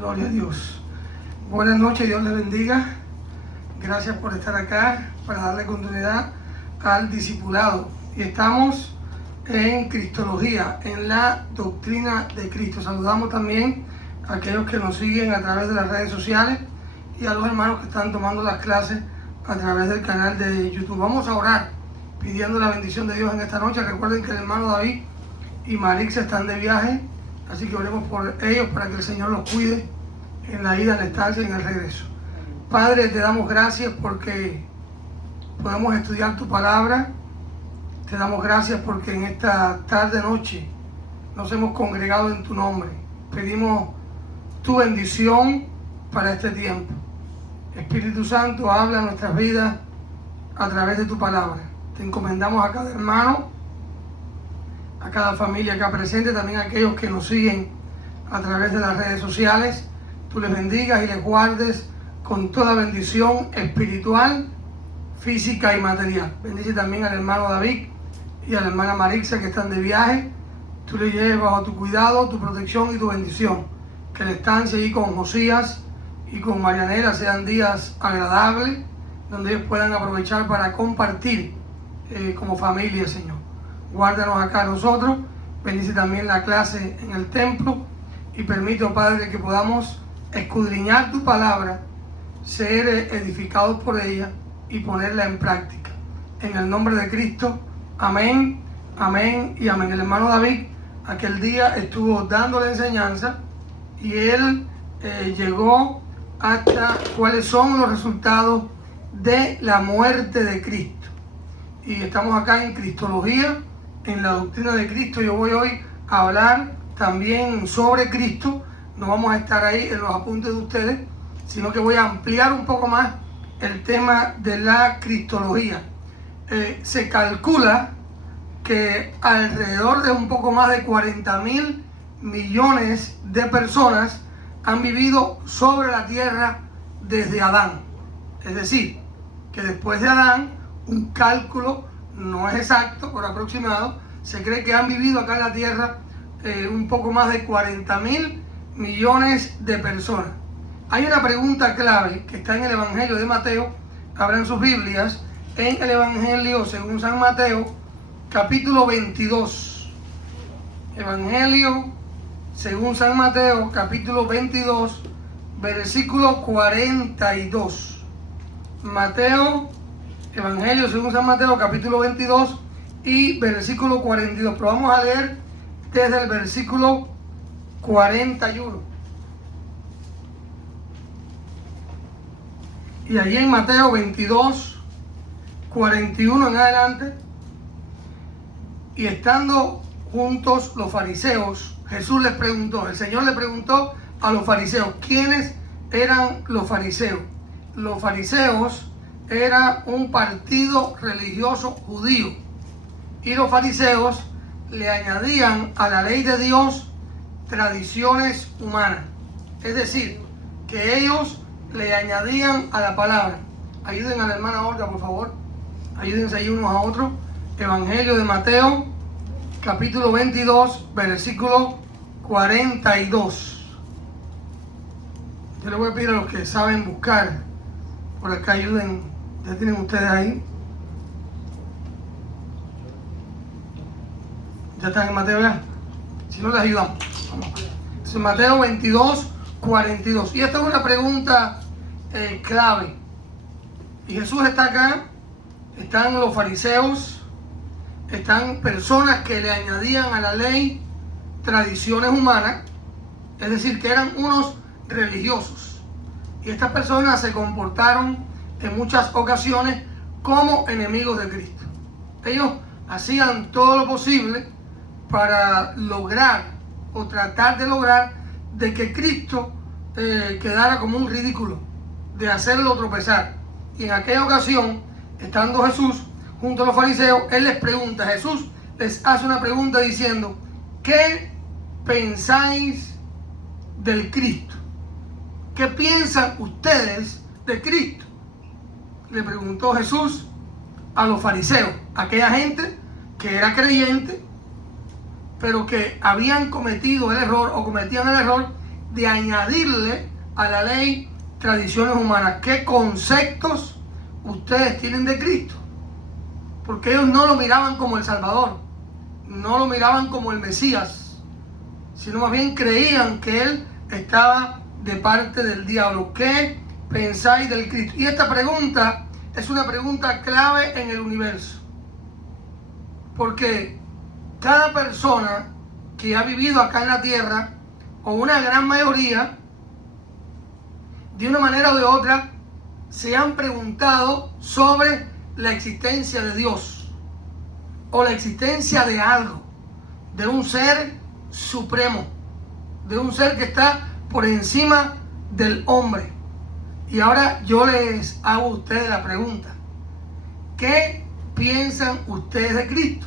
Gloria a Dios. Buenas noches, Dios les bendiga. Gracias por estar acá para darle continuidad al discipulado. Y estamos en Cristología, en la doctrina de Cristo. Saludamos también a aquellos que nos siguen a través de las redes sociales y a los hermanos que están tomando las clases a través del canal de YouTube. Vamos a orar pidiendo la bendición de Dios en esta noche. Recuerden que el hermano David y Marixa están de viaje, así que oremos por ellos para que el Señor los cuide en la ida, en la estancia y en el regreso. Padre, te damos gracias porque podemos estudiar tu palabra. Te damos gracias porque en esta tarde noche nos hemos congregado en tu nombre. Pedimos tu bendición para este tiempo. Espíritu Santo, habla en nuestras vidas a través de tu palabra. Te encomendamos a cada hermano, a cada familia acá presente, también a aquellos que nos siguen a través de las redes sociales. Tú les bendigas y les guardes con toda bendición espiritual, física y material. Bendice también al hermano David y a la hermana Marixa que están de viaje. Tú les lleves bajo tu cuidado, tu protección y tu bendición. Que la estancia allí con Josías y con Marianela sean días agradables, donde ellos puedan aprovechar para compartir como familia, Señor. Guárdanos acá a nosotros, bendice también la clase en el templo y permite, oh Padre, que podamos escudriñar tu palabra, ser edificados por ella y ponerla en práctica. En el nombre de Cristo, amén, amén y amén. El hermano David aquel día estuvo dando la enseñanza y él llegó hasta cuáles son los resultados de la muerte de Cristo. Y estamos acá en Cristología, en la doctrina de Cristo. Yo voy hoy a hablar también sobre Cristo. No vamos a estar ahí en los apuntes de ustedes, sino que voy a ampliar un poco más el tema de la Cristología. Se calcula que alrededor de un poco más de 40.000 millones de personas han vivido sobre la tierra desde Adán. Es decir, que después de Adán, un cálculo no es exacto, pero aproximado, se cree que han vivido acá en la tierra un poco más de 40.000 millones de personas. Hay una pregunta clave que está en el Evangelio de Mateo. Abran sus Biblias en el Evangelio según San Mateo, capítulo 22. Evangelio según San Mateo, capítulo 22, versículo 42. Mateo, Evangelio según San Mateo, capítulo 22 y versículo 42. Pero vamos a leer desde el versículo 41. Y allí en Mateo 22, 41 en adelante, y estando juntos los fariseos, Jesús les preguntó, el Señor le preguntó a los fariseos, ¿quiénes eran los fariseos? Los fariseos era un partido religioso judío y los fariseos le añadían a la ley de Dios tradiciones humanas. Es decir, que ellos le añadían a la palabra. Ayuden a la hermana Olga, por favor. Ayúdense ahí unos a otros. Evangelio de Mateo, capítulo 22, versículo 42. Yo le voy a pedir a los que saben buscar, por acá ayuden. Ya tienen ustedes ahí. Ya están en Mateo ya. Si no, les ayudamos. Vamos. Es Mateo 22, 42. Y esta es una pregunta clave. Y Jesús está acá. Están los fariseos. Están personas que le añadían a la ley tradiciones humanas. Es decir, que eran unos religiosos. Y estas personas se comportaron en muchas ocasiones como enemigos de Cristo. Ellos hacían todo lo posible para lograr o tratar de lograr de que Cristo quedara como un ridículo, de hacerlo tropezar. Y en aquella ocasión, estando Jesús junto a los fariseos, Él les pregunta, Jesús les hace una pregunta diciendo, ¿qué pensáis del Cristo? ¿Qué piensan ustedes de Cristo? Le preguntó Jesús a los fariseos, aquella gente que era creyente, pero que habían cometido el error o cometían el error de añadirle a la ley tradiciones humanas. ¿Qué conceptos ustedes tienen de Cristo? Porque ellos no lo miraban como el Salvador, no lo miraban como el Mesías, sino más bien creían que Él estaba de parte del diablo. ¿Qué pensáis del Cristo? Y esta pregunta es una pregunta clave en el universo, porque cada persona que ha vivido acá en la tierra, o una gran mayoría, de una manera o de otra, se han preguntado sobre la existencia de Dios, o la existencia de algo, de un ser supremo, de un ser que está por encima del hombre. Y ahora yo les hago a ustedes la pregunta: ¿qué piensan ustedes de Cristo?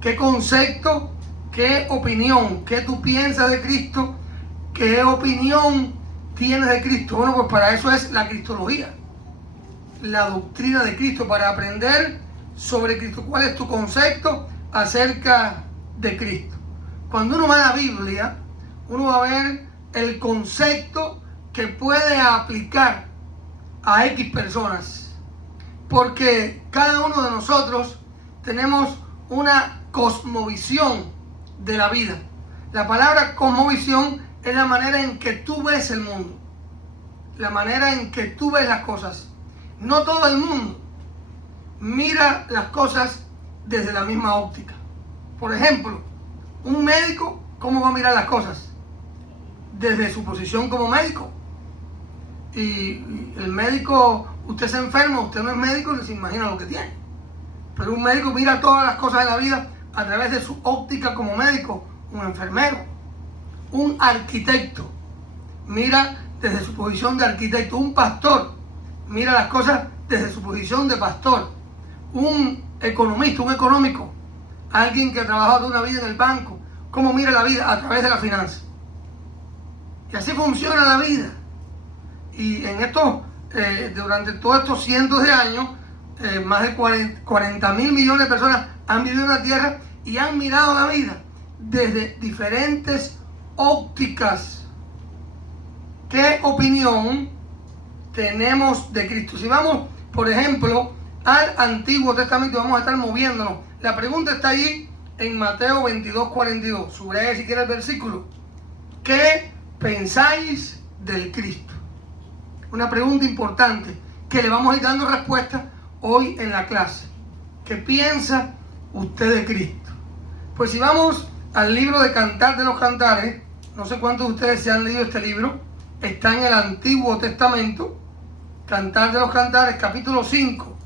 ¿Qué concepto, qué opinión, qué tú piensas de Cristo? ¿Qué opinión tienes de Cristo? Bueno, pues para eso es la cristología, la doctrina de Cristo, para aprender sobre Cristo. ¿Cuál es tu concepto acerca de Cristo? Cuando uno va a la Biblia, uno va a ver el concepto que puede aplicar a X personas, porque cada uno de nosotros tenemos una cosmovisión de la vida. La palabra cosmovisión es la manera en que tú ves el mundo, la manera en que tú ves las cosas. No todo el mundo mira las cosas desde la misma óptica. Por ejemplo, un médico, ¿cómo va a mirar las cosas? Desde su posición como médico. Y el médico, usted se enferma, usted no es médico ni se imagina lo que tiene. Pero un médico mira todas las cosas de la vida a través de su óptica como médico. Un enfermero, un arquitecto, mira desde su posición de arquitecto. Un pastor mira las cosas desde su posición de pastor. Un economista, un económico, alguien que ha trabajado toda una vida en el banco, ¿cómo mira la vida? A través de la finanza. Y así funciona la vida. Y en estos, durante todos estos cientos de años, más de 40.000 millones de personas han vivido en la tierra y han mirado la vida desde diferentes ópticas. ¿Qué opinión tenemos de Cristo? Si vamos, por ejemplo, al Antiguo Testamento, vamos a estar moviéndonos. La pregunta está allí en Mateo 22:42. Subraya si quiere el versículo. ¿Qué pensáis del Cristo? Una pregunta importante que le vamos a ir dando respuesta hoy en la clase. ¿Qué piensa usted de Cristo? Pues si vamos al libro de Cantar de los Cantares, no sé cuántos de ustedes se han leído este libro, está en el Antiguo Testamento, Cantar de los Cantares, capítulo 5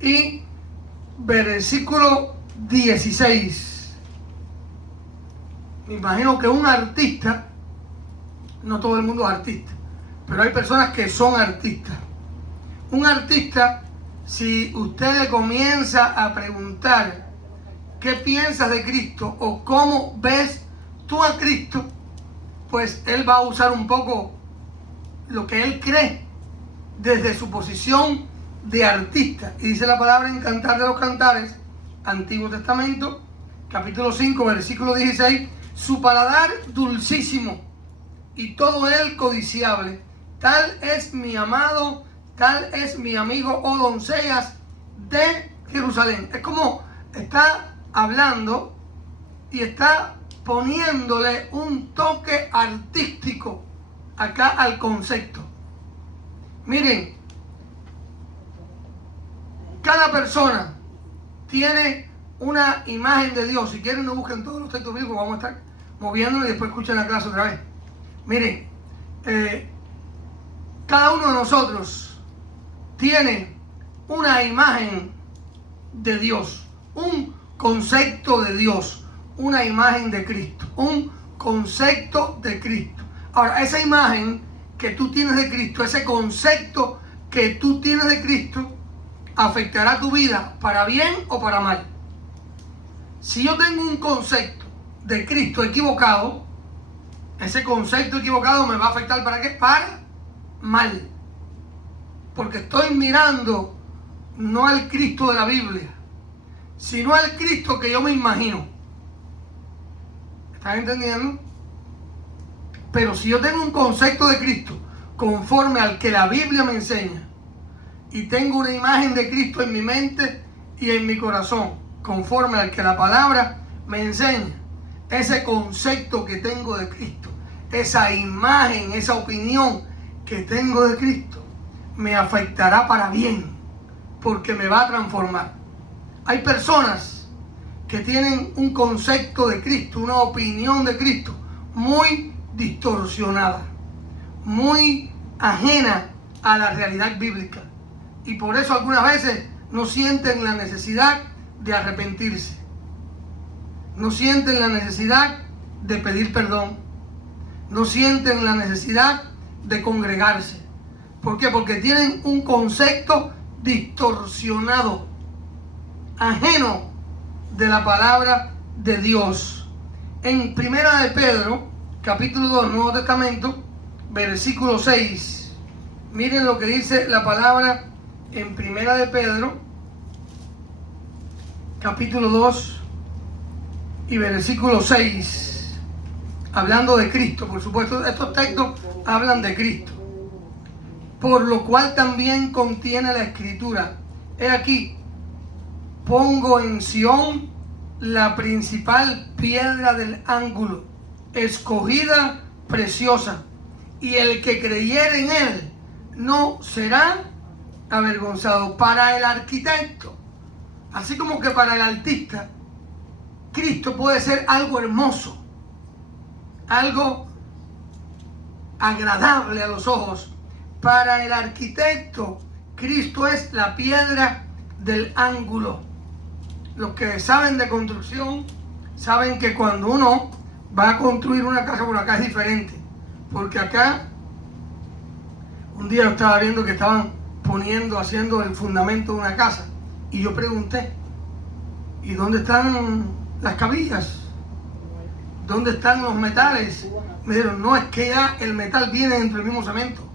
y versículo 16. Me imagino que un artista, no todo el mundo es artista, pero hay personas que son artistas. Un artista, si usted le comienza a preguntar ¿qué piensas de Cristo? O ¿cómo ves tú a Cristo? Pues él va a usar un poco lo que él cree desde su posición de artista. Y dice la palabra en Cantar de los Cantares, Antiguo Testamento, capítulo 5, versículo 16: su paladar dulcísimo y todo él codiciable, tal es mi amado, tal es mi amigo, oh doncellas de Jerusalén. Es como está hablando y está poniéndole un toque artístico acá al concepto. Miren, cada persona tiene una imagen de Dios. Si quieren, no busquen todos los textos bíblicos, vamos a estar moviéndolo y después escuchen la clase otra vez. Miren, cada uno de nosotros tiene una imagen de Dios, un concepto de Dios, una imagen de Cristo, un concepto de Cristo. Ahora, esa imagen que tú tienes de Cristo, ese concepto que tú tienes de Cristo, afectará tu vida para bien o para mal. Si yo tengo un concepto de Cristo equivocado, ese concepto equivocado me va a afectar ¿para qué? Para mal. Porque estoy mirando no al Cristo de la Biblia, sino al Cristo que yo me imagino. ¿Están entendiendo? Pero si yo tengo un concepto de Cristo conforme al que la Biblia me enseña, y tengo una imagen de Cristo en mi mente y en mi corazón, conforme al que la palabra me enseña, ese concepto que tengo de Cristo, esa imagen, esa opinión que tengo de Cristo, me afectará para bien, porque me va a transformar. Hay personas que tienen un concepto de Cristo, una opinión de Cristo muy distorsionada, muy ajena a la realidad bíblica. Y por eso algunas veces no sienten la necesidad de arrepentirse. No sienten la necesidad de pedir perdón. No sienten la necesidad de congregarse. ¿Por qué? Porque tienen un concepto distorsionado, ajeno de la palabra de Dios. En Primera de Pedro, capítulo 2, Nuevo Testamento, versículo 6. Miren lo que dice la palabra en Primera de Pedro, capítulo 2 y versículo 6. Hablando de Cristo, por supuesto, estos textos hablan de Cristo. Por lo cual también contiene la Escritura. He aquí, pongo en Sión la principal piedra del ángulo, escogida, preciosa, y el que creyere en él no será avergonzado. Para el arquitecto, así como que para el artista, Cristo puede ser algo hermoso, algo agradable a los ojos. Para el arquitecto, Cristo es la piedra del ángulo. Los que saben de construcción saben que cuando uno va a construir una casa, por acá es diferente. Porque acá, un día yo estaba viendo que estaban haciendo el fundamento de una casa. Y yo pregunté, ¿y dónde están las cabillas? ¿Dónde están los metales? Me dijeron, no, es que ya el metal viene dentro del mismo cemento.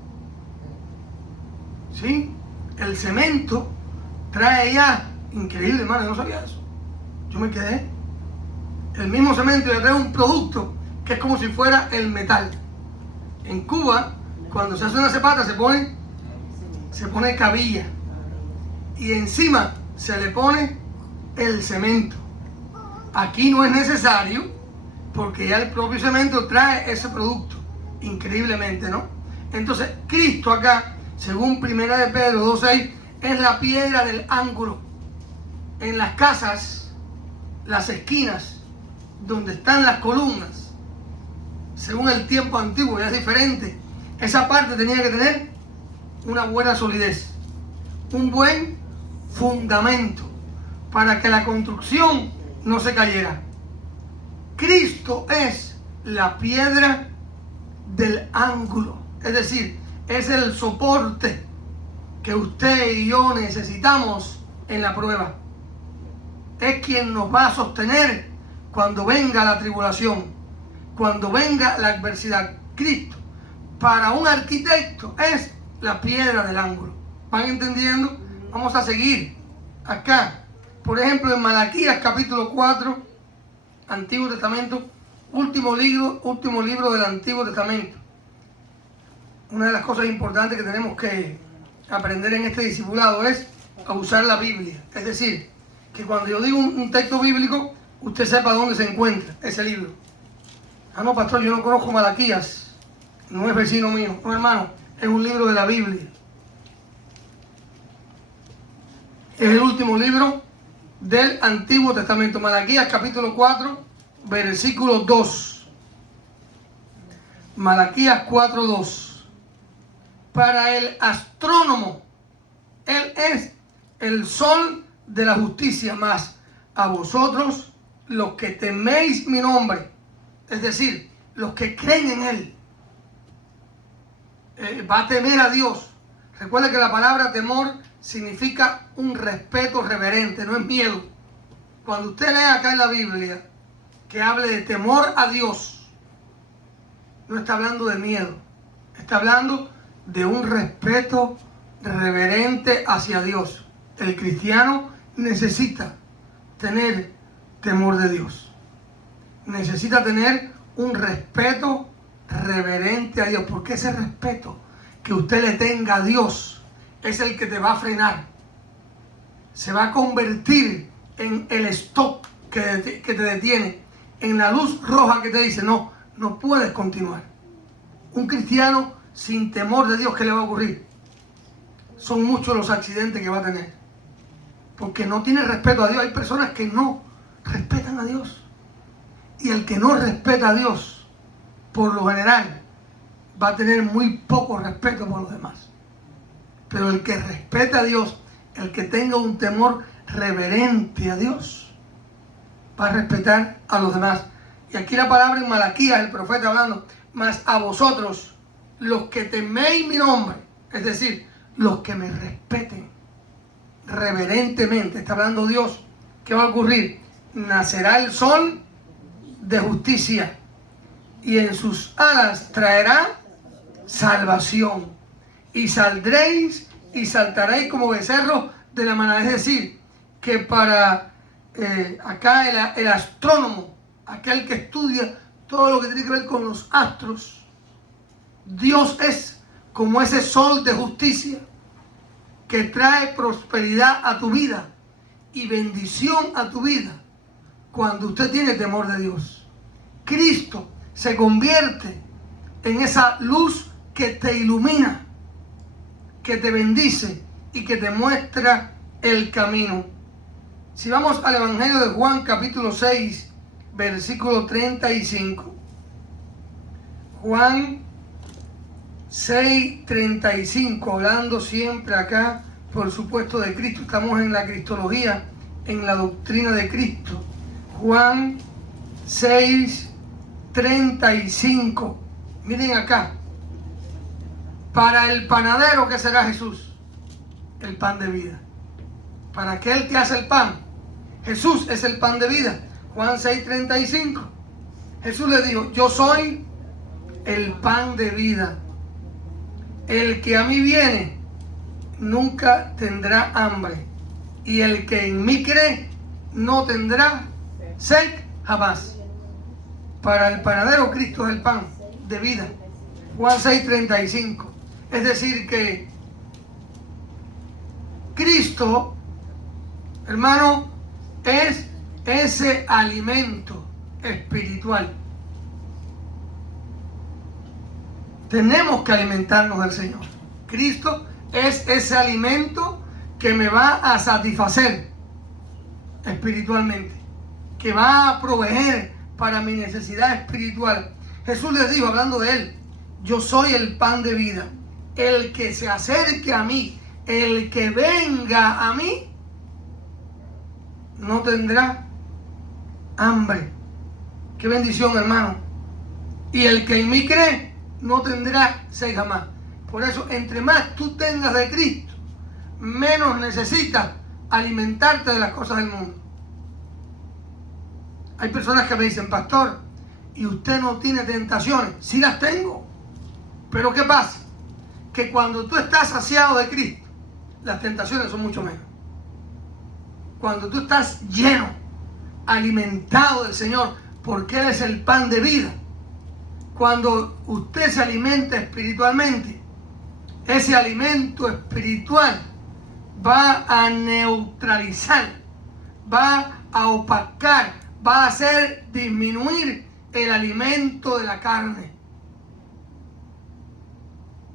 ¿Sí? El cemento trae ya, increíble, hermano, yo no sabía eso. Yo me quedé. El mismo cemento ya trae un producto que es como si fuera el metal. En Cuba, cuando se hace una cepata, se pone cabilla. Y encima se le pone el cemento. Aquí no es necesario, porque ya el propio cemento trae ese producto. Increíblemente, ¿no? Entonces, Cristo acá, según Primera de Pedro 2:6, es la piedra del ángulo. En las casas, las esquinas, donde están las columnas, según el tiempo antiguo, ya es diferente. Esa parte tenía que tener una buena solidez, un buen fundamento, para que la construcción no se cayera. Cristo es la piedra del ángulo, es decir, es el soporte que usted y yo necesitamos en la prueba. Es quien nos va a sostener cuando venga la tribulación, cuando venga la adversidad. Cristo, para un arquitecto, es la piedra del ángulo. ¿Van entendiendo? Vamos a seguir acá. Por ejemplo, en Malaquías capítulo 4, Antiguo Testamento, último libro del Antiguo Testamento. Una de las cosas importantes que tenemos que aprender en este discipulado es a usar la Biblia. Es decir, que cuando yo digo un texto bíblico, usted sepa dónde se encuentra ese libro. Ah, no, pastor, yo no conozco Malaquías. No es vecino mío. No, hermano, es un libro de la Biblia. Es el último libro del Antiguo Testamento. Malaquías capítulo 4, versículo 2. Malaquías 4:2. Para el astrónomo, él es el sol de la justicia, más a vosotros los que teméis mi nombre, es decir, los que creen en él, va a temer a Dios. Recuerda que la palabra temor significa un respeto reverente, no es miedo. Cuando usted lee acá en la Biblia que hable de temor a Dios, no está hablando de miedo, está hablando de un respeto reverente hacia Dios. El cristiano necesita tener temor de Dios. Necesita tener un respeto reverente a Dios, porque ese respeto que usted le tenga a Dios es el que te va a frenar. Se va a convertir en el stop que te detiene, en la luz roja que te dice, no puedes continuar. Un cristiano sin temor de Dios, ¿qué le va a ocurrir? Son muchos los accidentes que va a tener, porque no tiene respeto a Dios. Hay personas que no respetan a Dios, y el que no respeta a Dios, por lo general, va a tener muy poco respeto por los demás. Pero el que respeta a Dios, el que tenga un temor reverente a Dios, va a respetar a los demás. Y aquí la palabra en Malaquías, el profeta hablando, mas a vosotros, los que teméis mi nombre, es decir, los que me respeten reverentemente, está hablando Dios, ¿qué va a ocurrir? Nacerá el sol de justicia y en sus alas traerá salvación, y saldréis y saltaréis como becerros de la manada. Es decir, que para acá el astrónomo, aquel que estudia todo lo que tiene que ver con los astros, Dios es como ese sol de justicia que trae prosperidad a tu vida y bendición a tu vida cuando usted tiene temor de Dios. Cristo se convierte en esa luz que te ilumina, que te bendice y que te muestra el camino. Si vamos al Evangelio de Juan, capítulo 6, versículo 35. Juan 6, 35, hablando siempre acá, por supuesto, de Cristo. Estamos en la cristología, en la doctrina de Cristo. Juan 6, 35. Miren acá. Para el panadero, ¿qué será Jesús? El pan de vida. Para aquel que hace el pan, Jesús es el pan de vida. Juan 6, 35. Jesús le dijo, yo soy el pan de vida. El que a mí viene nunca tendrá hambre, y el que en mí cree no tendrá sed jamás. Para el panadero, Cristo es el pan de vida. Juan 6, 35. Es decir que Cristo, hermano, es ese alimento espiritual. Tenemos que alimentarnos del Señor. Cristo es ese alimento que me va a satisfacer espiritualmente, que va a proveer para mi necesidad espiritual. Jesús les dijo, hablando de Él, yo soy el pan de vida. El que se acerque a mí, el que venga a mí, no tendrá hambre. Qué bendición, hermano. Y el que en mí cree, no tendrá sed jamás. Por eso, entre más tú tengas de Cristo, menos necesitas alimentarte de las cosas del mundo. Hay personas que me dicen, pastor, ¿y usted no tiene tentaciones? Sí las tengo. Pero ¿qué pasa? Que cuando tú estás saciado de Cristo, las tentaciones son mucho menos. Cuando tú estás lleno, alimentado del Señor, porque Él es el pan de vida. Cuando usted se alimenta espiritualmente, ese alimento espiritual va a neutralizar, va a opacar, va a hacer disminuir el alimento de la carne.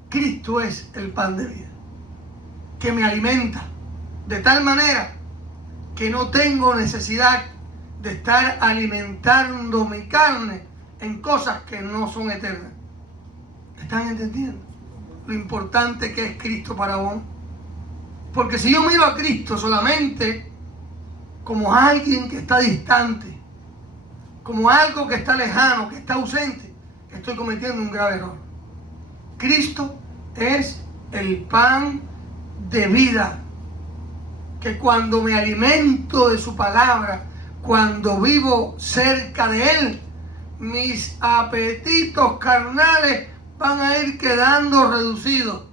Cristo es el pan de vida, que me alimenta de tal manera que no tengo necesidad de estar alimentando mi carne en cosas que no son eternas. ¿Están entendiendo lo importante que es Cristo para vos? Porque si yo miro a Cristo solamente como alguien que está distante, como algo que está lejano, que está ausente, estoy cometiendo un grave error. Cristo es el pan de vida, que cuando me alimento de su palabra, cuando vivo cerca de Él, mis apetitos carnales van a ir quedando reducidos.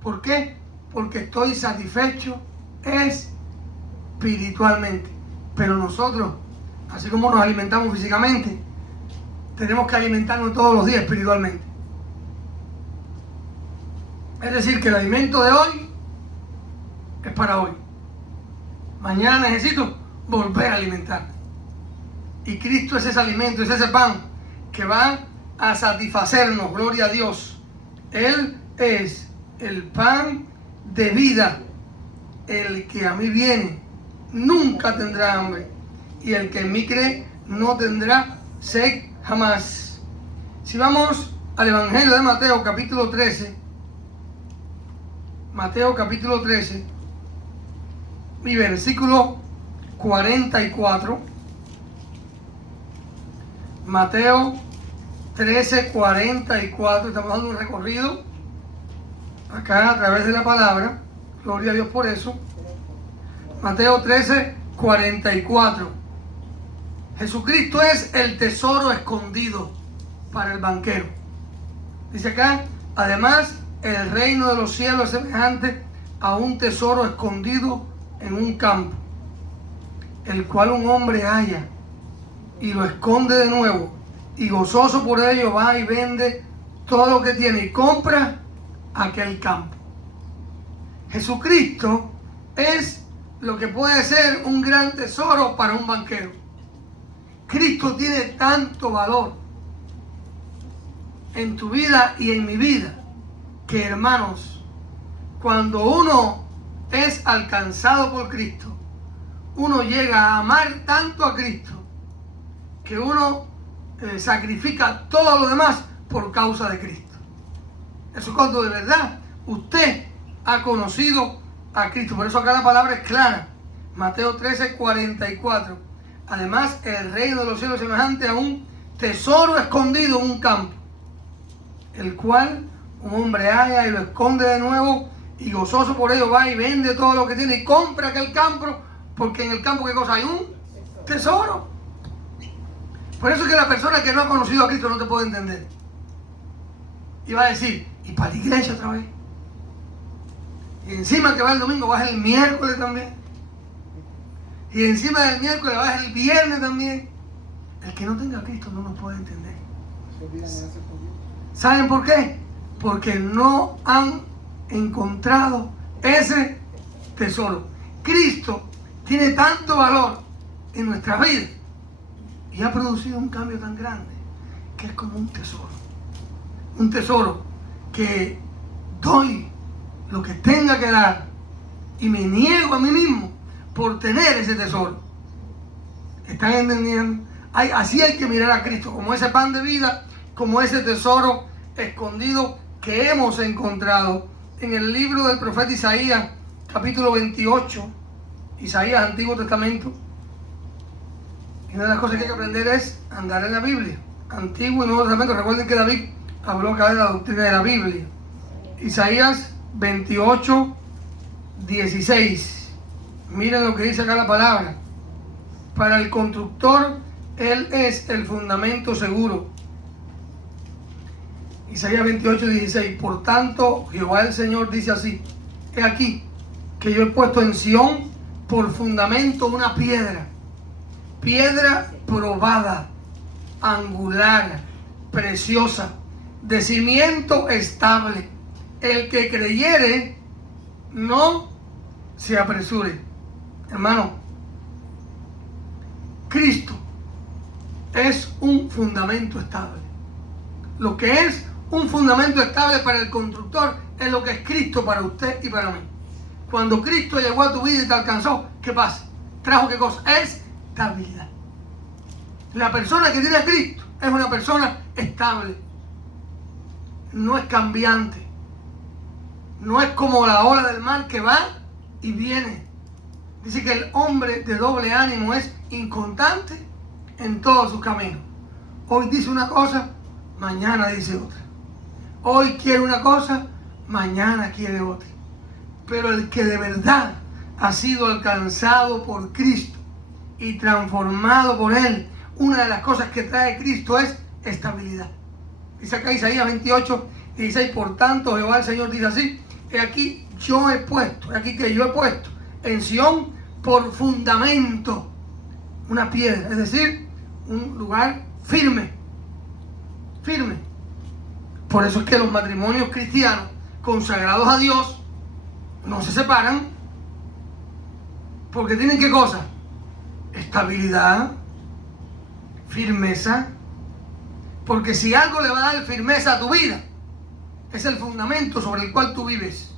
¿Por qué? Porque estoy satisfecho espiritualmente. Pero nosotros, así como nos alimentamos físicamente, tenemos que alimentarnos todos los días espiritualmente. Es decir, que el alimento de hoy es para hoy. Mañana necesito volver a alimentarme. Y Cristo es ese alimento, es ese pan que va a satisfacernos, gloria a Dios. Él es el pan de vida. El que a mí viene nunca tendrá hambre, y el que en mí cree no tendrá sed jamás. Si vamos al Evangelio de Mateo capítulo 13, Mateo capítulo 13, mi versículo 44, Mateo 13, 44, estamos dando un recorrido acá a través de la palabra, gloria a Dios por eso. Mateo 13, 44. Jesucristo es el tesoro escondido para el banquero. Dice acá, además, el reino de los cielos es semejante a un tesoro escondido en un campo, el cual un hombre halla y lo esconde de nuevo, y gozoso por ello va y vende todo lo que tiene y compra aquel campo. Jesucristo es lo que puede ser un gran tesoro para un banquero. Cristo tiene tanto valor en tu vida y en mi vida que, hermanos, cuando uno es alcanzado por Cristo, uno llega a amar tanto a Cristo que uno sacrifica todo lo demás por causa de Cristo. Eso es cuando de verdad usted ha conocido a Cristo. Por eso acá la palabra es clara. Mateo 13, 44. Además, el reino de los cielos es semejante a un tesoro escondido en un campo, el cual un hombre halla y lo esconde de nuevo, y gozoso por ello va y vende todo lo que tiene y compra aquel campo, porque en el campo, ¿qué cosa hay? Un tesoro. Por eso es que la persona que no ha conocido a Cristo no te puede entender. Y va a decir, ¿y para la iglesia otra vez? Y encima que va el domingo, vas el miércoles también. Y encima del miércoles vas el viernes también. El que no tenga a Cristo no nos puede entender. ¿Saben por qué? Porque no han encontrado ese tesoro. Cristo tiene tanto valor en nuestra vida y ha producido un cambio tan grande que es como un tesoro. Un tesoro que doy lo que tenga que dar y me niego a mí mismo por tener ese tesoro. ¿Están entendiendo? Así hay que mirar a Cristo, como ese pan de vida, como ese tesoro escondido que hemos encontrado en el libro del profeta Isaías, capítulo 28, Isaías, Antiguo Testamento. Y una de las cosas que hay que aprender es andar en la Biblia, Antiguo y Nuevo Testamento. Recuerden que David habló acá de la doctrina de la Biblia. Isaías 28, 16. Miren lo que dice acá la palabra. Para el constructor, Él es el fundamento seguro. Isaías 28, 16. Por tanto, Jehová el Señor dice así: he aquí que yo he puesto en Sión por fundamento una piedra, piedra probada, angular, preciosa, de cimiento estable. El que creyere, no se apresure. Hermano, Cristo es un fundamento estable. Lo que es un fundamento estable para el constructor es lo que es Cristo para usted y para mí. Cuando Cristo llegó a tu vida y te alcanzó, ¿qué pasa? ¿Trajo qué cosa? Estabilidad. La persona que tiene a Cristo es una persona estable. No es cambiante. No es como la ola del mar que va y viene. Dice que el hombre de doble ánimo es inconstante en todos sus caminos. Hoy dice una cosa, mañana dice otra. Hoy quiere una cosa, mañana quiere otra. Pero el que de verdad ha sido alcanzado por Cristo y transformado por Él, una de las cosas que trae Cristo es estabilidad. Dice acá Isaías 28, 16, por tanto Jehová el Señor dice así: he aquí yo he puesto, he aquí que yo he puesto en Sión por fundamento una piedra, es decir, un lugar firme, firme. Por eso es que los matrimonios cristianos consagrados a Dios no se separan, porque tienen ¿qué cosa? Estabilidad, firmeza. Porque si algo le va a dar firmeza a tu vida, es el fundamento sobre el cual tú vives.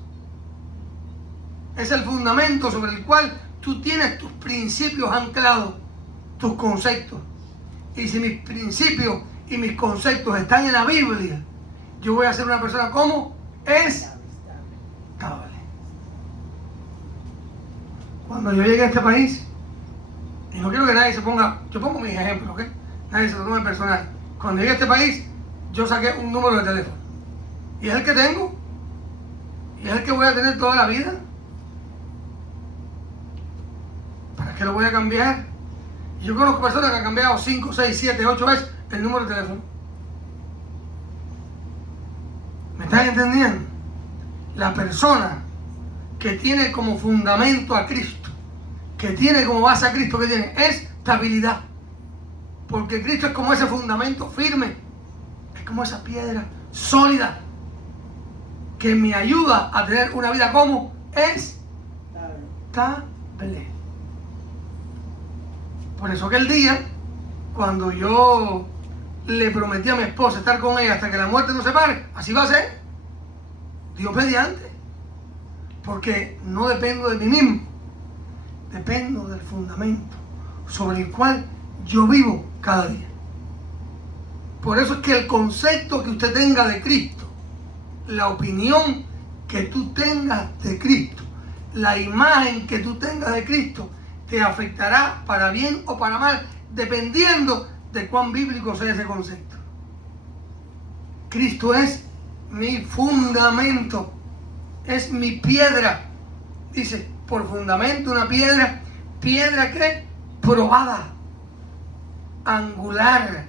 Es el fundamento sobre el cual tú tienes tus principios anclados, tus conceptos. Y si mis principios y mis conceptos están en la Biblia, yo voy a ser una persona como estable. Cuando yo llegué a este país, y no quiero que nadie se ponga, yo pongo mis ejemplos, ¿ok? Nadie se lo tome personal. Cuando llegué a este país, yo saqué un número de teléfono. Y es el que tengo. Y es el que voy a tener toda la vida. ¿Para qué lo voy a cambiar? Yo conozco personas que han cambiado 5, 6, 7, 8 veces el número de teléfono. ¿Me están entendiendo? La persona que tiene como fundamento a Cristo, que tiene como base a Cristo, que tiene estabilidad. Porque Cristo es como ese fundamento firme, es como esa piedra sólida que me ayuda a tener una vida como estable. Por eso aquel día, cuando yo le prometí a mi esposa estar con ella hasta que la muerte nos separe, así va a ser, Dios mediante, porque no dependo de mí mismo, dependo del fundamento sobre el cual yo vivo cada día. Por eso es que el concepto que usted tenga de Cristo, la opinión que tú tengas de Cristo, la imagen que tú tengas de Cristo, te afectará para bien o para mal, dependiendo de cuán bíblico sea ese concepto. Cristo es mi fundamento, es mi piedra. Dice, por fundamento una piedra, piedra que probada, angular,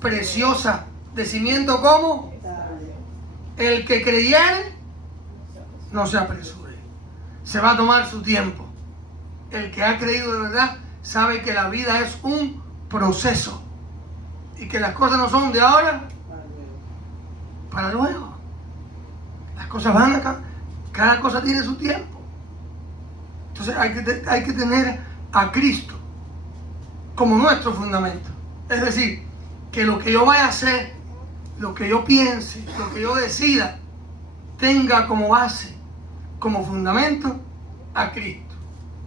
preciosa, de cimiento como el que creyere no se apresure, se va a tomar su tiempo. El que ha creído de verdad sabe que la vida es un proceso y que las cosas no son de ahora para luego. Las cosas van acá, cada cosa tiene su tiempo. Entonces hay que tener a Cristo como nuestro fundamento. Es decir, que lo que yo vaya a hacer, lo que yo piense, lo que yo decida, tenga como base, como fundamento a Cristo.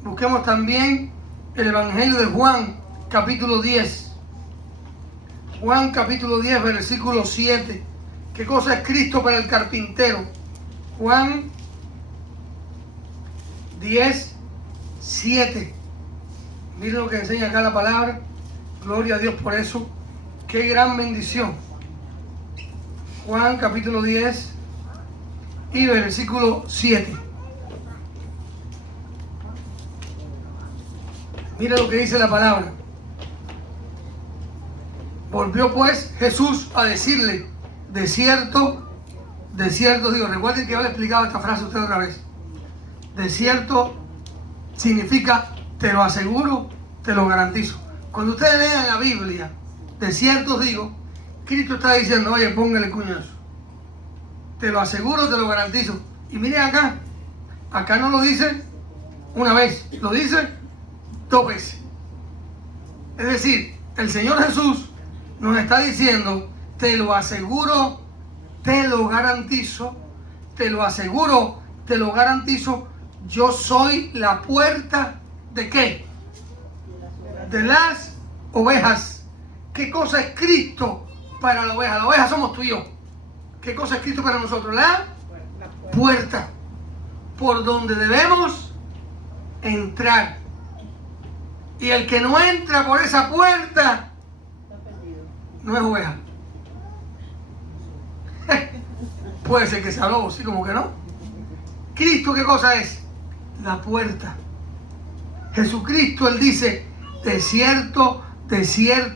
Busquemos también el Evangelio de Juan, capítulo 10. Juan, capítulo 10, versículo 7. ¿Qué cosa es Cristo para el carpintero? Juan 10, 7. Miren lo que enseña acá la palabra. Gloria a Dios por eso. Qué gran bendición. Juan, capítulo 10 y versículo 7. Mira lo que dice la palabra. Volvió pues Jesús a decirle, de cierto digo, recuerden que yo le explicaba esta frase a usted otra vez. De cierto significa, te lo aseguro, te lo garantizo. Cuando ustedes lean la Biblia, de cierto digo, Cristo está diciendo, oye, póngale cuño a eso. Te lo aseguro, te lo garantizo. Y miren acá no lo dice una vez, lo dice 2 veces. Es decir, el Señor Jesús nos está diciendo, te lo aseguro, te lo garantizo, te lo aseguro, te lo garantizo, yo soy la puerta ¿de qué? De las ovejas. ¿Qué cosa es Cristo para la oveja? La oveja somos tú y yo. ¿Qué cosa es Cristo para nosotros? La puerta por donde debemos entrar. Y el que no entra por esa puerta no es oveja. Puede ser que sea lobo, sí, como que no. Cristo, ¿qué cosa es? La puerta. Jesucristo, Él dice, de cierto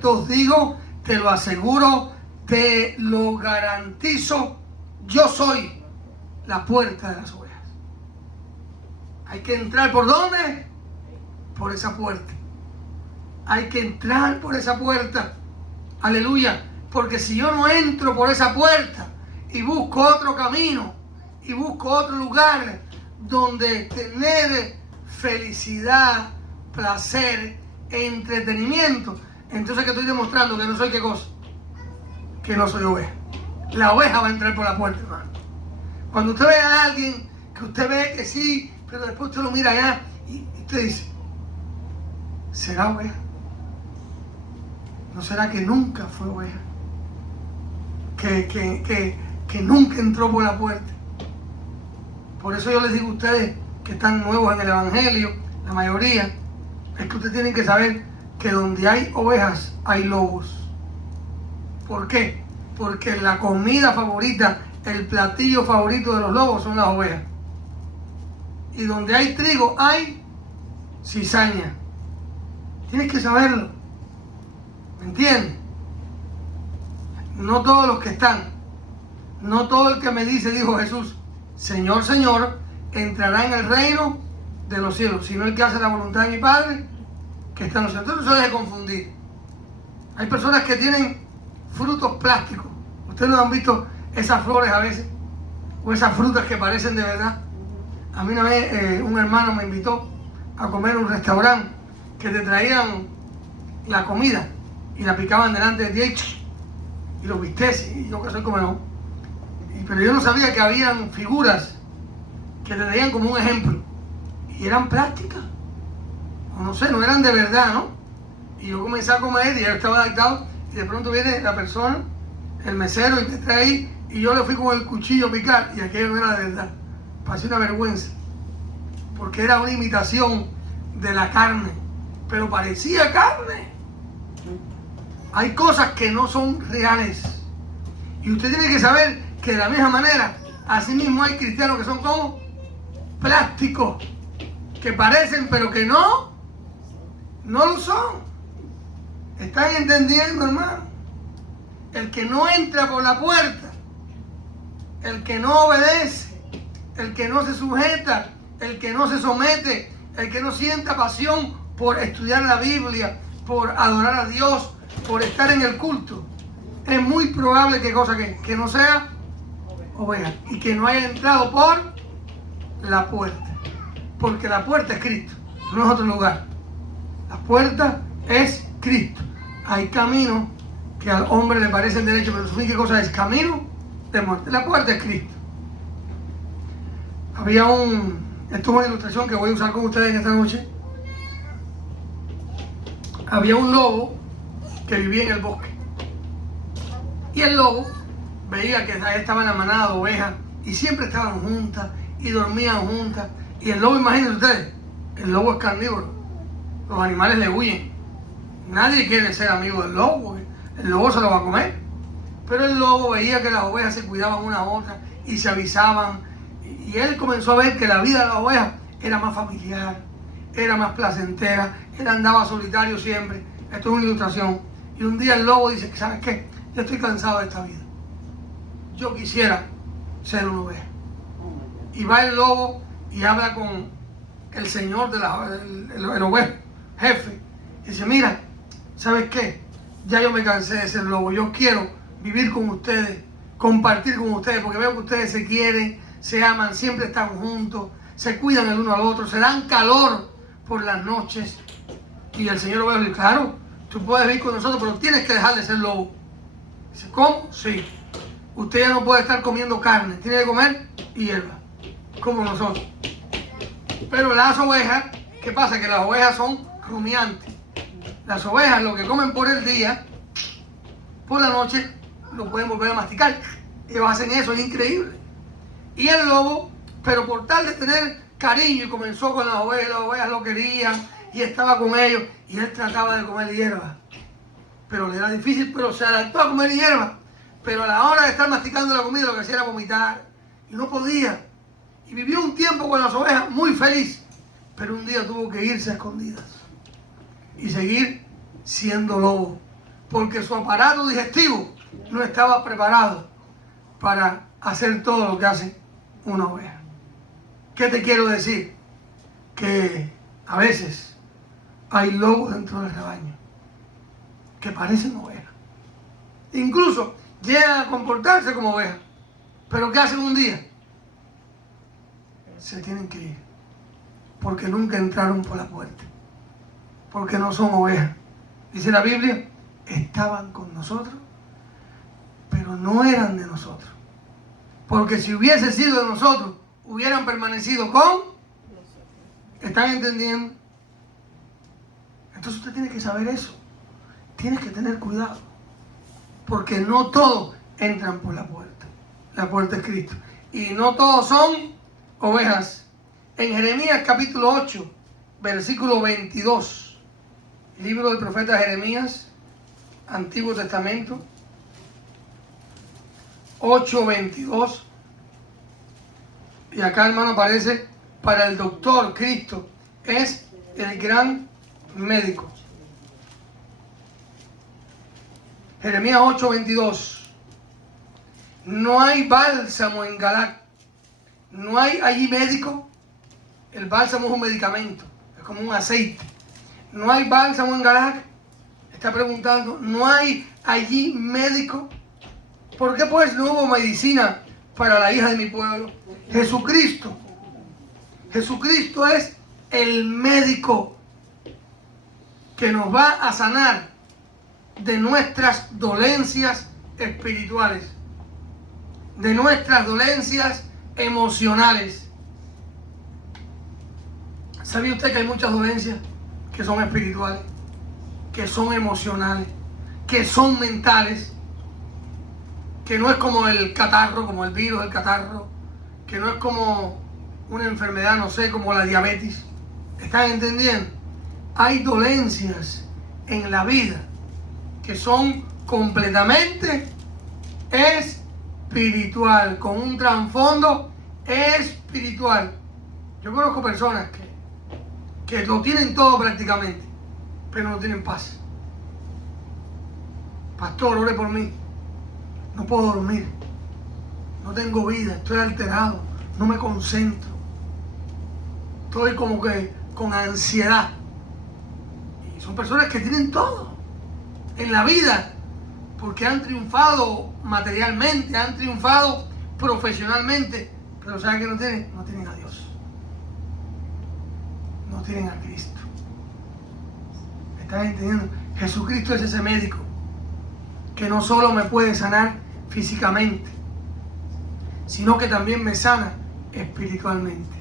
os digo, te lo aseguro, te lo garantizo, yo soy la puerta de las ovejas. Hay que entrar ¿por dónde? Por esa puerta. Hay que entrar por esa puerta. Aleluya. Porque si yo no entro por esa puerta y busco otro camino y busco otro lugar donde tener felicidad, placer, entretenimiento, entonces que estoy demostrando que no soy qué cosa, que no soy oveja. La oveja va a entrar por la puerta, hermano. Cuando usted ve a alguien que usted ve que sí, pero después usted lo mira allá y usted dice, ¿será oveja? ¿No será que nunca fue oveja? Que nunca entró por la puerta. Por eso yo les digo a ustedes que están nuevos en el Evangelio, la mayoría, es que ustedes tienen que saber que donde hay ovejas hay lobos. ¿Por qué? Porque la comida favorita, el platillo favorito de los lobos son las ovejas. Y donde hay trigo hay cizaña. Tienes que saberlo. ¿Me entiendes? No todos los que están, no todo el que me dice, dijo Jesús, Señor, Señor, entrará en el reino de los cielos, sino el que hace la voluntad de mi Padre, que está en los cielos. Entonces no se deje confundir. Hay personas que tienen frutos plásticos. Ustedes no han visto esas flores a veces, o esas frutas que parecen de verdad. A mí una vez un hermano me invitó a comer en un restaurante que te traían la comida y la picaban delante de ti y los vistes, y yo que soy comedor. Pero yo no sabía que habían figuras que te traían como un ejemplo y eran plásticas, o no sé, no eran de verdad, ¿no? Y yo comencé a comer y yo estaba adaptado y de pronto viene la persona, el mesero, y me trae ahí y yo le fui con el cuchillo a picar y aquello no era de verdad. Pasé una vergüenza porque era una imitación de la carne, pero parecía carne. Hay cosas que no son reales y usted tiene que saber que de la misma manera, así mismo hay cristianos que son como plásticos, que parecen pero que no lo son. ¿Están entendiendo, hermano? El que no entra por la puerta, el que no obedece, el que no se sujeta, el que no se somete, el que no sienta pasión por estudiar la Biblia, por adorar a Dios, por estar en el culto, es muy probable que no sea oveja y que no haya entrado por la puerta, porque la puerta es Cristo, no es otro lugar. La puerta es Cristo. Hay caminos que al hombre le parecen derechos, pero su única cosa es camino de muerte. La puerta es Cristo. Esto es una ilustración que voy a usar con ustedes en esta noche. Había un lobo que vivía en el bosque. Y el lobo veía que estaba en la manada de ovejas y siempre estaban juntas y dormían juntas. Y el lobo, imagínense ustedes, el lobo es carnívoro. Los animales le huyen. Nadie quiere ser amigo del lobo, porque el lobo se lo va a comer. Pero el lobo veía que las ovejas se cuidaban una a otra y se avisaban. Y él comenzó a ver que la vida de las ovejas era más familiar, era más placentera. Él andaba solitario siempre. Esto es una ilustración. Y un día el lobo dice, ¿sabes qué? Yo estoy cansado de esta vida. Yo quisiera ser una oveja. Y va el lobo y habla con el señor el ovejo, jefe. Y dice, mira, ¿sabes qué? Ya yo me cansé de ser lobo. Yo quiero vivir con ustedes, compartir con ustedes, porque veo que ustedes se quieren, se aman, siempre están juntos, se cuidan el uno al otro, se dan calor por las noches. Y el señor ovejo dice, claro, tú puedes vivir con nosotros, pero tienes que dejar de ser lobo. Dice, ¿cómo? Sí. Usted ya no puede estar comiendo carne, tiene que comer hierba, como nosotros. Pero las ovejas, ¿qué pasa? Que las ovejas son rumiantes. Las ovejas, lo que comen por el día, por la noche, lo pueden volver a masticar. Ellos hacen eso, es increíble. Y el lobo, pero por tal de tener cariño, y comenzó con las ovejas lo querían, y estaba con ellos, y él trataba de comer hierba. Pero le era difícil, pero se adaptó a comer hierba. Pero a la hora de estar masticando la comida, lo que hacía era vomitar, y no podía. Y vivió un tiempo con las ovejas muy feliz, pero un día tuvo que irse a escondidas y seguir siendo lobo, porque su aparato digestivo no estaba preparado para hacer todo lo que hace una oveja. ¿Qué te quiero decir? Que a veces hay lobos dentro del rebaño que parecen ovejas. Incluso llegan a comportarse como ovejas. Pero ¿qué hacen un día? Se tienen que ir. Porque nunca entraron por la puerta. Porque no son ovejas. Dice la Biblia, estaban con nosotros, pero no eran de nosotros. Porque si hubiese sido de nosotros, hubieran permanecido con... ¿Están entendiendo? Entonces usted tiene que saber eso. Tienes que tener cuidado. Porque no todos entran por la puerta. La puerta es Cristo. Y no todos son ovejas. En Jeremías capítulo 8, versículo 22. Libro del profeta Jeremías, Antiguo Testamento. 8:22. Y acá, hermano, aparece: para el doctor, Cristo es el gran médico. Jeremías 8:22. No hay bálsamo en Galaad. No hay allí médico. El bálsamo es un medicamento, es como un aceite. No hay bálsamo en Galaad. Está preguntando, ¿no hay allí médico? ¿Por qué pues no hubo medicina para la hija de mi pueblo? Jesucristo. Jesucristo es el médico que nos va a sanar de nuestras dolencias espirituales, de nuestras dolencias emocionales. ¿Sabía usted que hay muchas dolencias que son espirituales, que son emocionales, que son mentales? Que no es como el catarro, como el virus del catarro, que no es como una enfermedad, no sé, como la diabetes. ¿Están entendiendo? Hay dolencias en la vida que son completamente espiritual, con un trasfondo espiritual. Yo conozco personas que lo tienen todo prácticamente, pero no tienen paz. Pastor, ore por mí. No puedo dormir, no tengo vida, estoy alterado, no me concentro, estoy como que con ansiedad. Y son personas que tienen todo en la vida, porque han triunfado materialmente, han triunfado profesionalmente, pero ¿saben qué no tienen? No tienen a Dios, no tienen a Cristo. ¿Están entendiendo? Jesucristo es ese médico que no solo me puede sanar físicamente, sino que también me sana espiritualmente,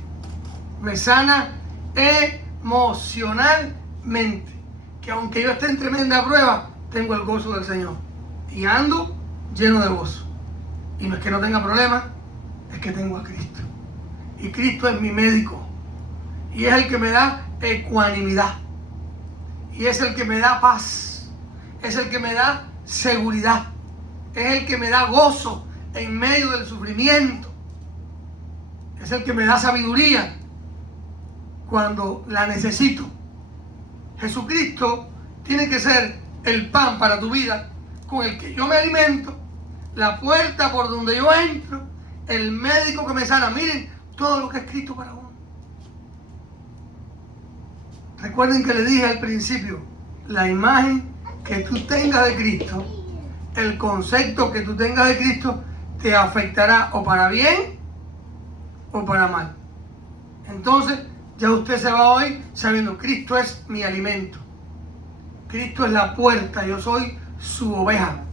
me sana emocionalmente, que aunque yo esté en tremenda prueba, tengo el gozo del Señor y ando lleno de gozo. Y no es que no tenga problemas, es que tengo a Cristo, y Cristo es mi médico, y es el que me da ecuanimidad, y es el que me da paz, es el que me da seguridad, es el que me da gozo en medio del sufrimiento, es el que me da sabiduría cuando la necesito. Jesucristo tiene que ser el pan para tu vida, con el que yo me alimento, la puerta por donde yo entro, el médico que me sana. Miren todo lo que es Cristo para uno. Recuerden que le dije al principio, la imagen que tú tengas de Cristo, el concepto que tú tengas de Cristo, te afectará o para bien o para mal. Entonces, ya usted se va hoy sabiendo, Cristo es mi alimento. Cristo es la puerta, yo soy su oveja.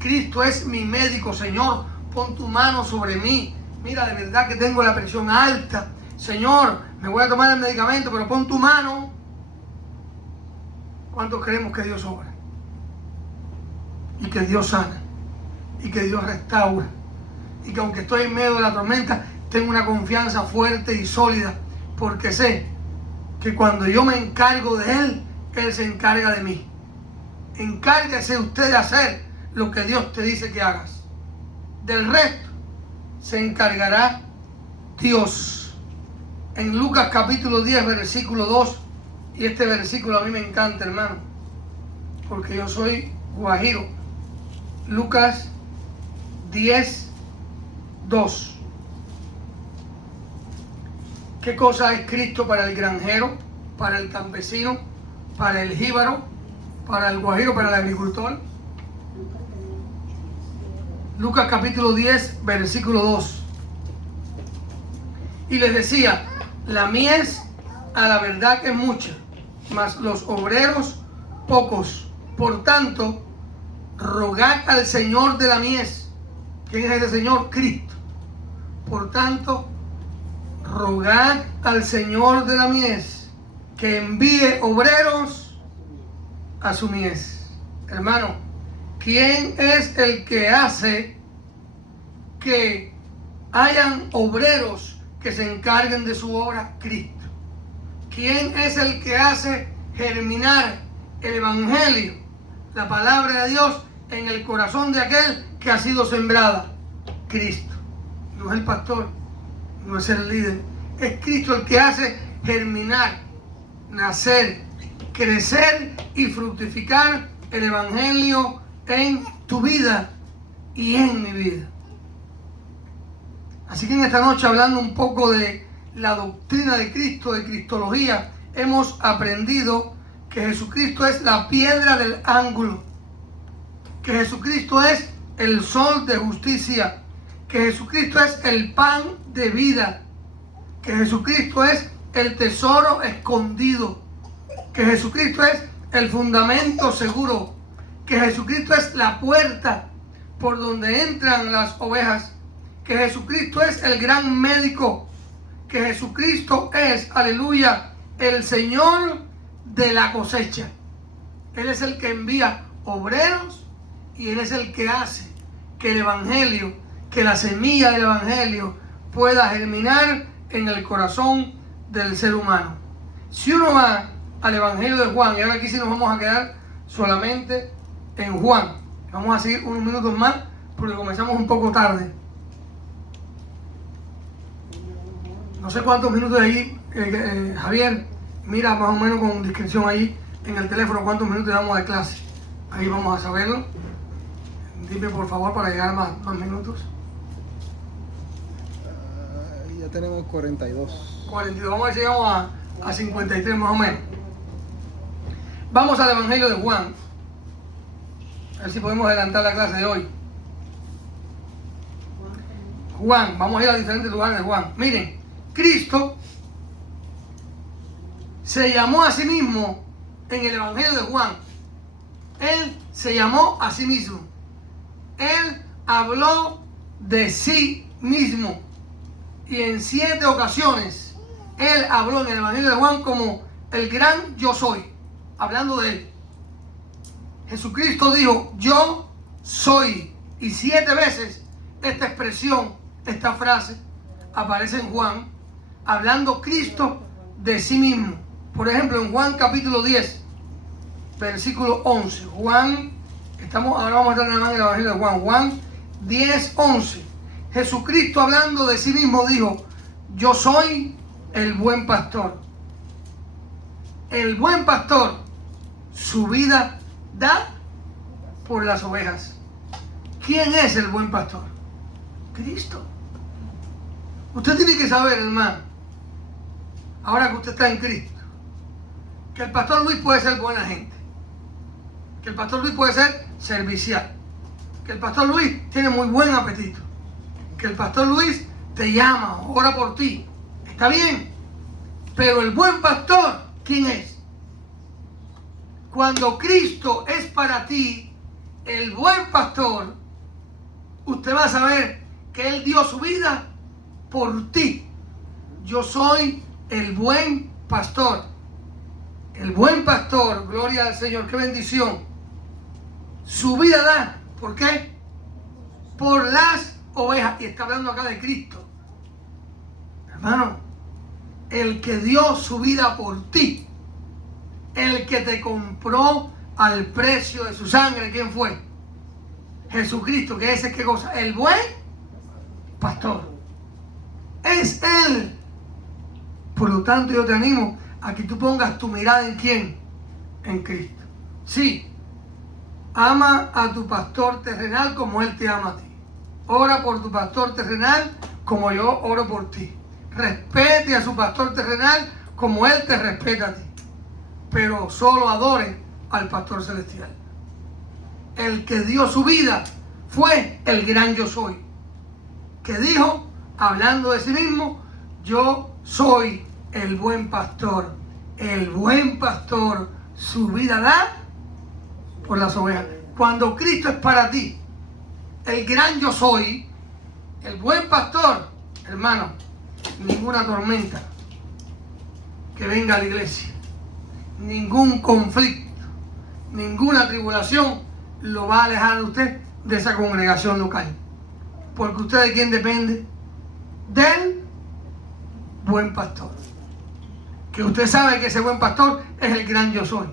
Cristo es mi médico. Señor, pon tu mano sobre mí. Mira, de verdad que tengo la presión alta. Señor, me voy a tomar el medicamento, pero pon tu mano. ¿Cuántos creemos que Dios obra? Y que Dios sana, y que Dios restaura, y que aunque estoy en medio de la tormenta, tengo una confianza fuerte y sólida, porque sé que cuando yo me encargo de Él, Él se encarga de mí. Encárguese usted de hacer lo que Dios te dice que hagas. Del resto se encargará Dios. En Lucas capítulo 10, versículo 2, y este versículo a mí me encanta, hermano, porque yo soy guajiro. Lucas 10, 2. ¿Qué cosa es Cristo para el granjero, para el campesino, para el jíbaro, para el guajiro, para el agricultor? Lucas capítulo 10, versículo 2. Y les decía, la mies a la verdad es mucha, mas los obreros pocos. Por tanto, rogad al Señor de la mies. ¿Quién es ese Señor? Cristo. Por tanto, rogad al Señor de la mies que envíe obreros a su mies. Hermano, ¿quién es el que hace que hayan obreros que se encarguen de su obra? Cristo. ¿Quién es el que hace germinar el Evangelio, la palabra de Dios, en el corazón de aquel que ha sido sembrada? Cristo. No es el pastor, no es el líder, es Cristo el que hace germinar, nacer, crecer y fructificar el Evangelio en tu vida y en mi vida. Así que en esta noche, hablando un poco de la doctrina de Cristo, de cristología, hemos aprendido que Jesucristo es la piedra del ángulo, que Jesucristo es el sol de justicia, que Jesucristo es el pan de vida, que Jesucristo es el tesoro escondido, que Jesucristo es el fundamento seguro, que Jesucristo es la puerta por donde entran las ovejas, que Jesucristo es el gran médico, que Jesucristo es, aleluya, el Señor de la cosecha. Él es el que envía obreros y Él es el que hace que el Evangelio, que la semilla del Evangelio pueda germinar en el corazón del ser humano. Si uno va al Evangelio de Juan, y ahora aquí sí nos vamos a quedar solamente en Juan, vamos a seguir unos minutos más porque comenzamos un poco tarde. No sé cuántos minutos de ahí, Javier, mira más o menos con discreción ahí en el teléfono cuántos minutos llevamos de clase. Ahí vamos a saberlo. Dime por favor para llegar más minutos. Ya tenemos 42. 42, vamos a ver si llegamos a 53 más o menos. Vamos al Evangelio de Juan. A ver si podemos adelantar la clase de hoy. Juan, vamos a ir a diferentes lugares de Juan. Miren, Cristo se llamó a sí mismo en el Evangelio de Juan. Él se llamó a sí mismo. Él habló de sí mismo. Y en 7 ocasiones Él habló en el Evangelio de Juan como el gran yo soy. Hablando de Él. Jesucristo dijo, yo soy. Y 7 veces esta expresión, esta frase, aparece en Juan, hablando Cristo de sí mismo. Por ejemplo, en Juan capítulo 10, versículo 11. Ahora vamos a estar en el Evangelio de Juan. Juan 10, 11. Jesucristo, hablando de sí mismo, dijo, yo soy el buen pastor. El buen pastor su vida da por las ovejas. ¿Quién es el buen pastor? Cristo. Usted tiene que saber, hermano, ahora que usted está en Cristo, que el pastor Luis puede ser buena gente, que el pastor Luis puede ser servicial, que el pastor Luis tiene muy buen apetito, que el pastor Luis te llama, ora por ti, está bien, pero el buen pastor, ¿quién es? Cuando Cristo es para ti el buen pastor, usted va a saber que Él dio su vida por ti. Yo soy el buen pastor. El buen pastor, gloria al Señor, qué bendición. Su vida da, ¿por qué? Por las ovejas. Y está hablando acá de Cristo. Hermano, el que dio su vida por ti, el que te compró al precio de su sangre, ¿quién fue? Jesucristo, que ese es qué cosa, el buen pastor. Es Él. Por lo tanto, yo te animo a que tú pongas tu mirada en ¿quién? En Cristo. Sí, ama a tu pastor terrenal como Él te ama a ti. Ora por tu pastor terrenal como yo oro por ti. Respete a su pastor terrenal como Él te respeta a ti. Pero solo adore al pastor celestial. El que dio su vida fue el gran yo soy, que dijo, hablando de sí mismo, yo soy el buen pastor. El buen pastor su vida da por las ovejas. Cuando Cristo es para ti, el gran yo soy, el buen pastor, hermano, ninguna tormenta que venga a la iglesia, ningún conflicto, ninguna tribulación lo va a alejar de usted de esa congregación local. Porque usted de quién depende? Del buen pastor. Que usted sabe que ese buen pastor es el gran yo soy.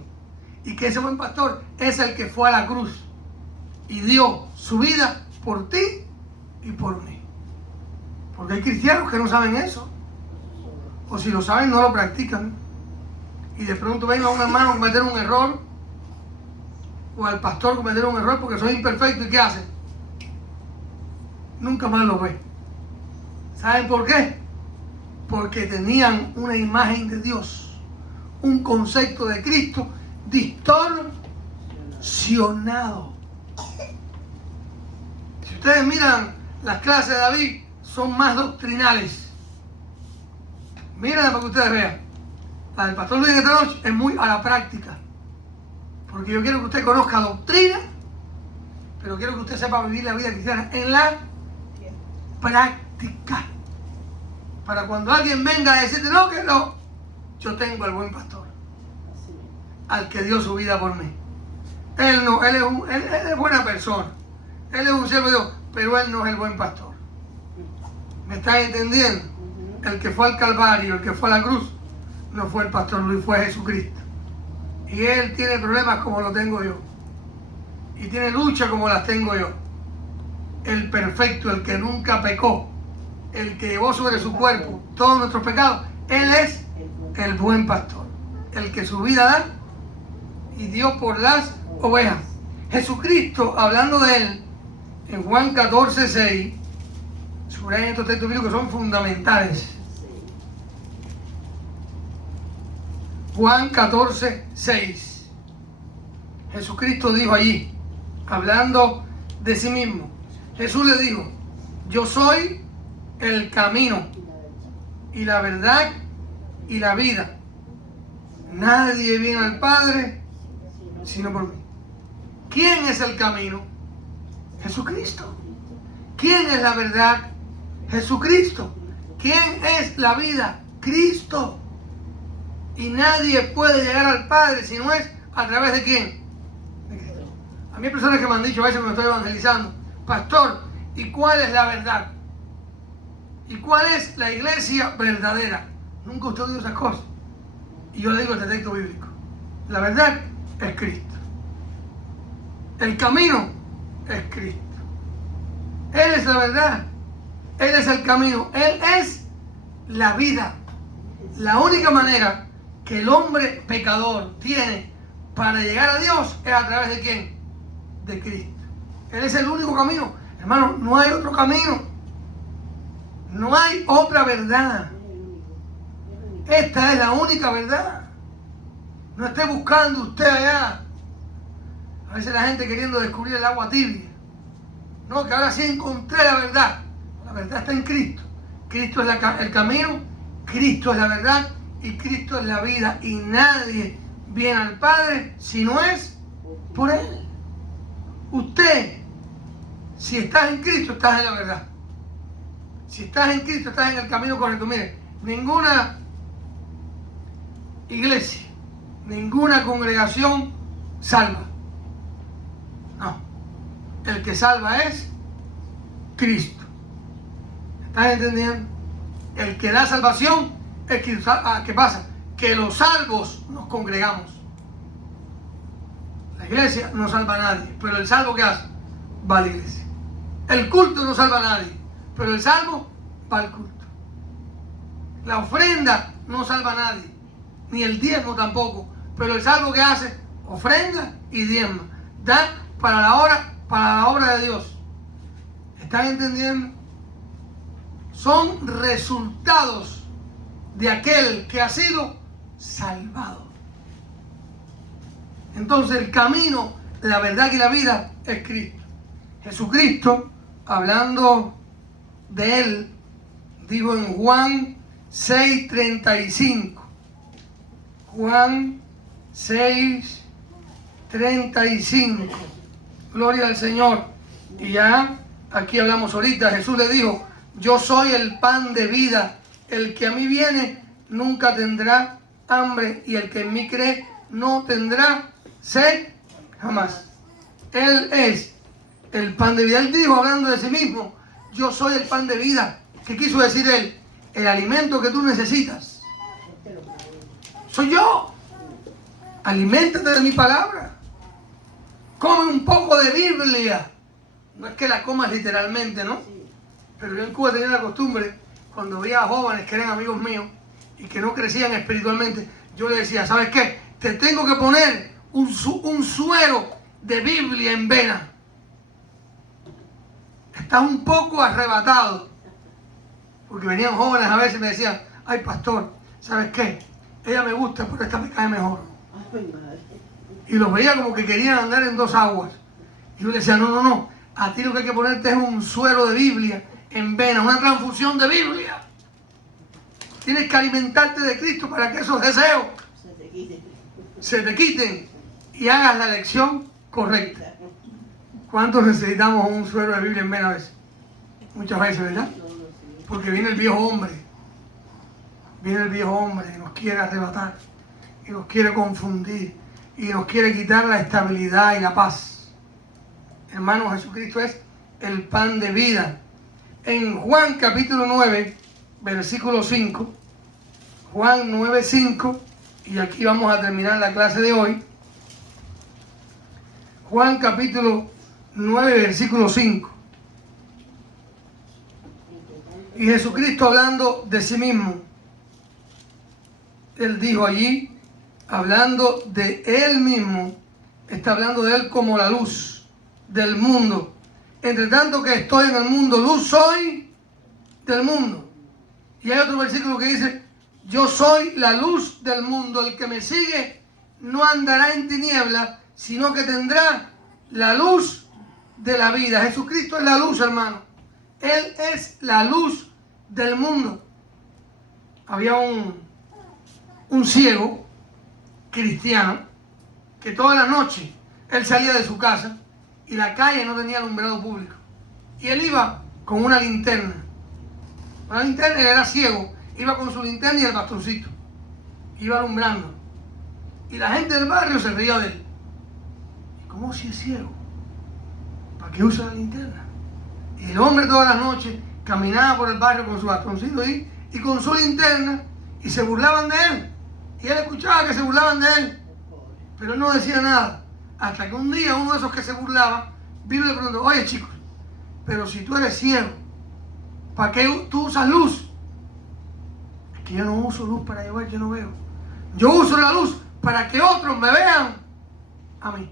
Y que ese buen pastor es el que fue a la cruz y dio su vida por ti y por mí. Porque hay cristianos que no saben eso. O si lo saben, no lo practican. Y de pronto venga un hermano a cometer un error, o al pastor cometer un error porque soy imperfecto. ¿Y qué hace? Nunca más lo ve. ¿Saben por qué? Porque tenían una imagen de Dios, un concepto de Cristo distorsionado. Si ustedes miran las clases de David, son más doctrinales. Mírenla para que ustedes vean. La del pastor Luis de esta noche es muy a la práctica. Porque yo quiero que usted conozca doctrina, pero quiero que usted sepa vivir la vida cristiana en la práctica. Para cuando alguien venga a decirte, no, que no, yo tengo al buen pastor, al que dio su vida por mí. Él es buena persona, él es un siervo de Dios, pero él no es el buen pastor. ¿Me están entendiendo? El que fue al Calvario, el que fue a la cruz, no fue el pastor Luis, fue Jesucristo. Y él tiene problemas como lo tengo yo. Y tiene lucha como las tengo yo. El perfecto, el que nunca pecó, el que llevó sobre su cuerpo todos nuestros pecados, él es el buen pastor, el que su vida da y dio por las ovejas. Jesucristo, hablando de él, en Juan 14:6, subrayen estos textos bíblicos que son fundamentales. Juan 14:6. Jesucristo dijo allí, hablando de sí mismo, Jesús le dijo, yo soy el camino y la verdad y la vida. Nadie viene al Padre sino por mí. ¿Quién es el camino? Jesucristo. ¿Quién es la verdad? Jesucristo. ¿Quién es la vida? Cristo. Y nadie puede llegar al Padre si no es a través de ¿quién? De Cristo. A mí hay personas que me han dicho a veces cuando estoy evangelizando, pastor, ¿y cuál es la verdad? ¿Y cuál es la iglesia verdadera? Nunca usted oído esas cosas. Y yo le digo este texto bíblico. La verdad es Cristo. El camino es Cristo. Él es la verdad. Él es el camino. Él es la vida. La única manera que el hombre pecador tiene para llegar a Dios es a través de ¿quién? De Cristo. Él es el único camino. Hermano, no hay otro camino. No hay otra verdad. Esta es la única verdad. No esté buscando usted allá. A veces la gente queriendo descubrir el agua tibia. No, que ahora sí encontré la verdad. La verdad está en Cristo. Cristo es el camino, Cristo es la verdad y Cristo es la vida. Y nadie viene al Padre si no es por Él. Usted, si estás en Cristo, estás en la verdad. Si estás en Cristo, estás en el camino correcto. Mire, ninguna iglesia, ninguna congregación salva. No. El que salva es Cristo. ¿Estás entendiendo? El que da salvación es Cristo. ¿Qué pasa? Que los salvos nos congregamos. La iglesia no salva a nadie, pero el salvo ¿qué hace? Va a la iglesia. El culto no salva a nadie, pero el salvo va al culto. La ofrenda no salva a nadie, ni el diezmo tampoco, pero el salvo ¿qué hace? Ofrenda y diezma. Da para la obra de Dios. ¿Están entendiendo? Son resultados de aquel que ha sido salvado. Entonces el camino, la verdad y la vida es Cristo. Jesucristo, hablando de él, dijo en Juan 6:35. Juan 6:35. Gloria al Señor. Y ya aquí hablamos ahorita, Jesús le dijo, yo soy el pan de vida, el que a mí viene nunca tendrá hambre, y el que en mí cree no tendrá sed jamás. Él es el pan de vida. Él dijo, hablando de sí mismo, yo soy el pan de vida. ¿Qué quiso decir él? El alimento que tú necesitas soy yo. Aliméntate de mi palabra. Come un poco de Biblia. No es que la comas literalmente, ¿no? Pero yo en Cuba tenía la costumbre, cuando veía a jóvenes que eran amigos míos y que no crecían espiritualmente, yo le decía, ¿sabes qué? Te tengo que poner un suero de Biblia en vena. Estás un poco arrebatado. Porque venían jóvenes a veces y me decían, ay pastor, ¿sabes qué? Ella me gusta, pero esta me cae mejor. Y los veía como que querían andar en dos aguas. Y yo le decía, no, a ti lo que hay que ponerte es un suero de Biblia en vena, una transfusión de Biblia. Tienes que alimentarte de Cristo para que esos deseos se te quiten y hagas la elección correcta. ¿Cuántos necesitamos un suero de Biblia en vena a veces? Muchas veces, ¿verdad? Porque viene el viejo hombre. Viene el viejo hombre y nos quiere arrebatar. Y nos quiere confundir. Y nos quiere quitar la estabilidad y la paz. Hermano, Jesucristo es el pan de vida. En Juan capítulo 9, versículo 5. Juan 9, 5. Y aquí vamos a terminar la clase de hoy. Juan capítulo 9, versículo 5. Y Jesucristo hablando de sí mismo, Él dijo allí, hablando de Él mismo, está hablando de Él como la luz del mundo. Entre tanto que estoy en el mundo, luz soy del mundo. Y hay otro versículo que dice, yo soy la luz del mundo, el que me sigue no andará en tinieblas, sino que tendrá la luz de la vida. Jesucristo es la luz, hermano. Él es la luz del mundo. Había un ciego cristiano que toda la noche él salía de su casa y la calle no tenía alumbrado público. Y él iba con una linterna. Una linterna, él era ciego. Iba con su linterna y el bastoncito. Iba alumbrando. Y la gente del barrio se reía de él. ¿Y cómo si es ciego? ¿Para qué usa la linterna? Y el hombre todas las noches caminaba por el barrio con su bastoncito y con su linterna y se burlaban de él. Y él escuchaba que se burlaban de él, pero él no decía nada. Hasta que un día uno de esos que se burlaba vino y le preguntó, oye chicos, pero si tú eres ciego, ¿para qué tú usas luz? Es que yo no uso luz para llevar, yo no veo. Yo uso la luz para que otros me vean a mí.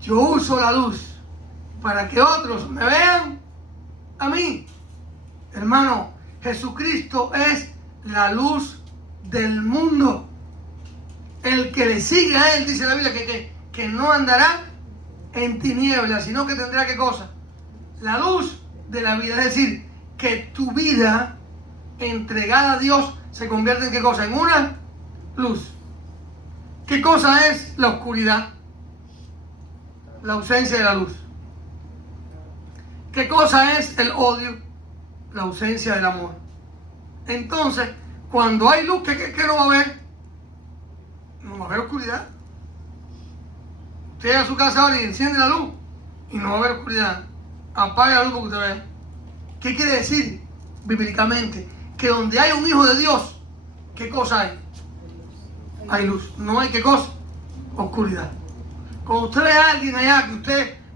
Yo uso la luz para que otros me vean a mí. Hermano, Jesucristo es la luz del mundo. El que le sigue a Él, dice la Biblia, que no andará en tinieblas, sino que tendrá ¿qué cosa? La luz de la vida. Es decir, que tu vida entregada a Dios se convierte en ¿qué cosa? En una luz. ¿Qué cosa es la oscuridad? La ausencia de la luz. ¿Qué cosa es el odio? La ausencia del amor. Entonces, cuando hay luz, ¿qué no va a haber? No va a haber oscuridad. Usted llega a su casa ahora y enciende la luz y no va a haber oscuridad. Apague la luz porque usted ve. ¿Qué quiere decir bíblicamente? Que donde hay un hijo de Dios, ¿qué cosa hay? Hay luz. No hay ¿qué cosa? Oscuridad. Cuando usted ve a alguien allá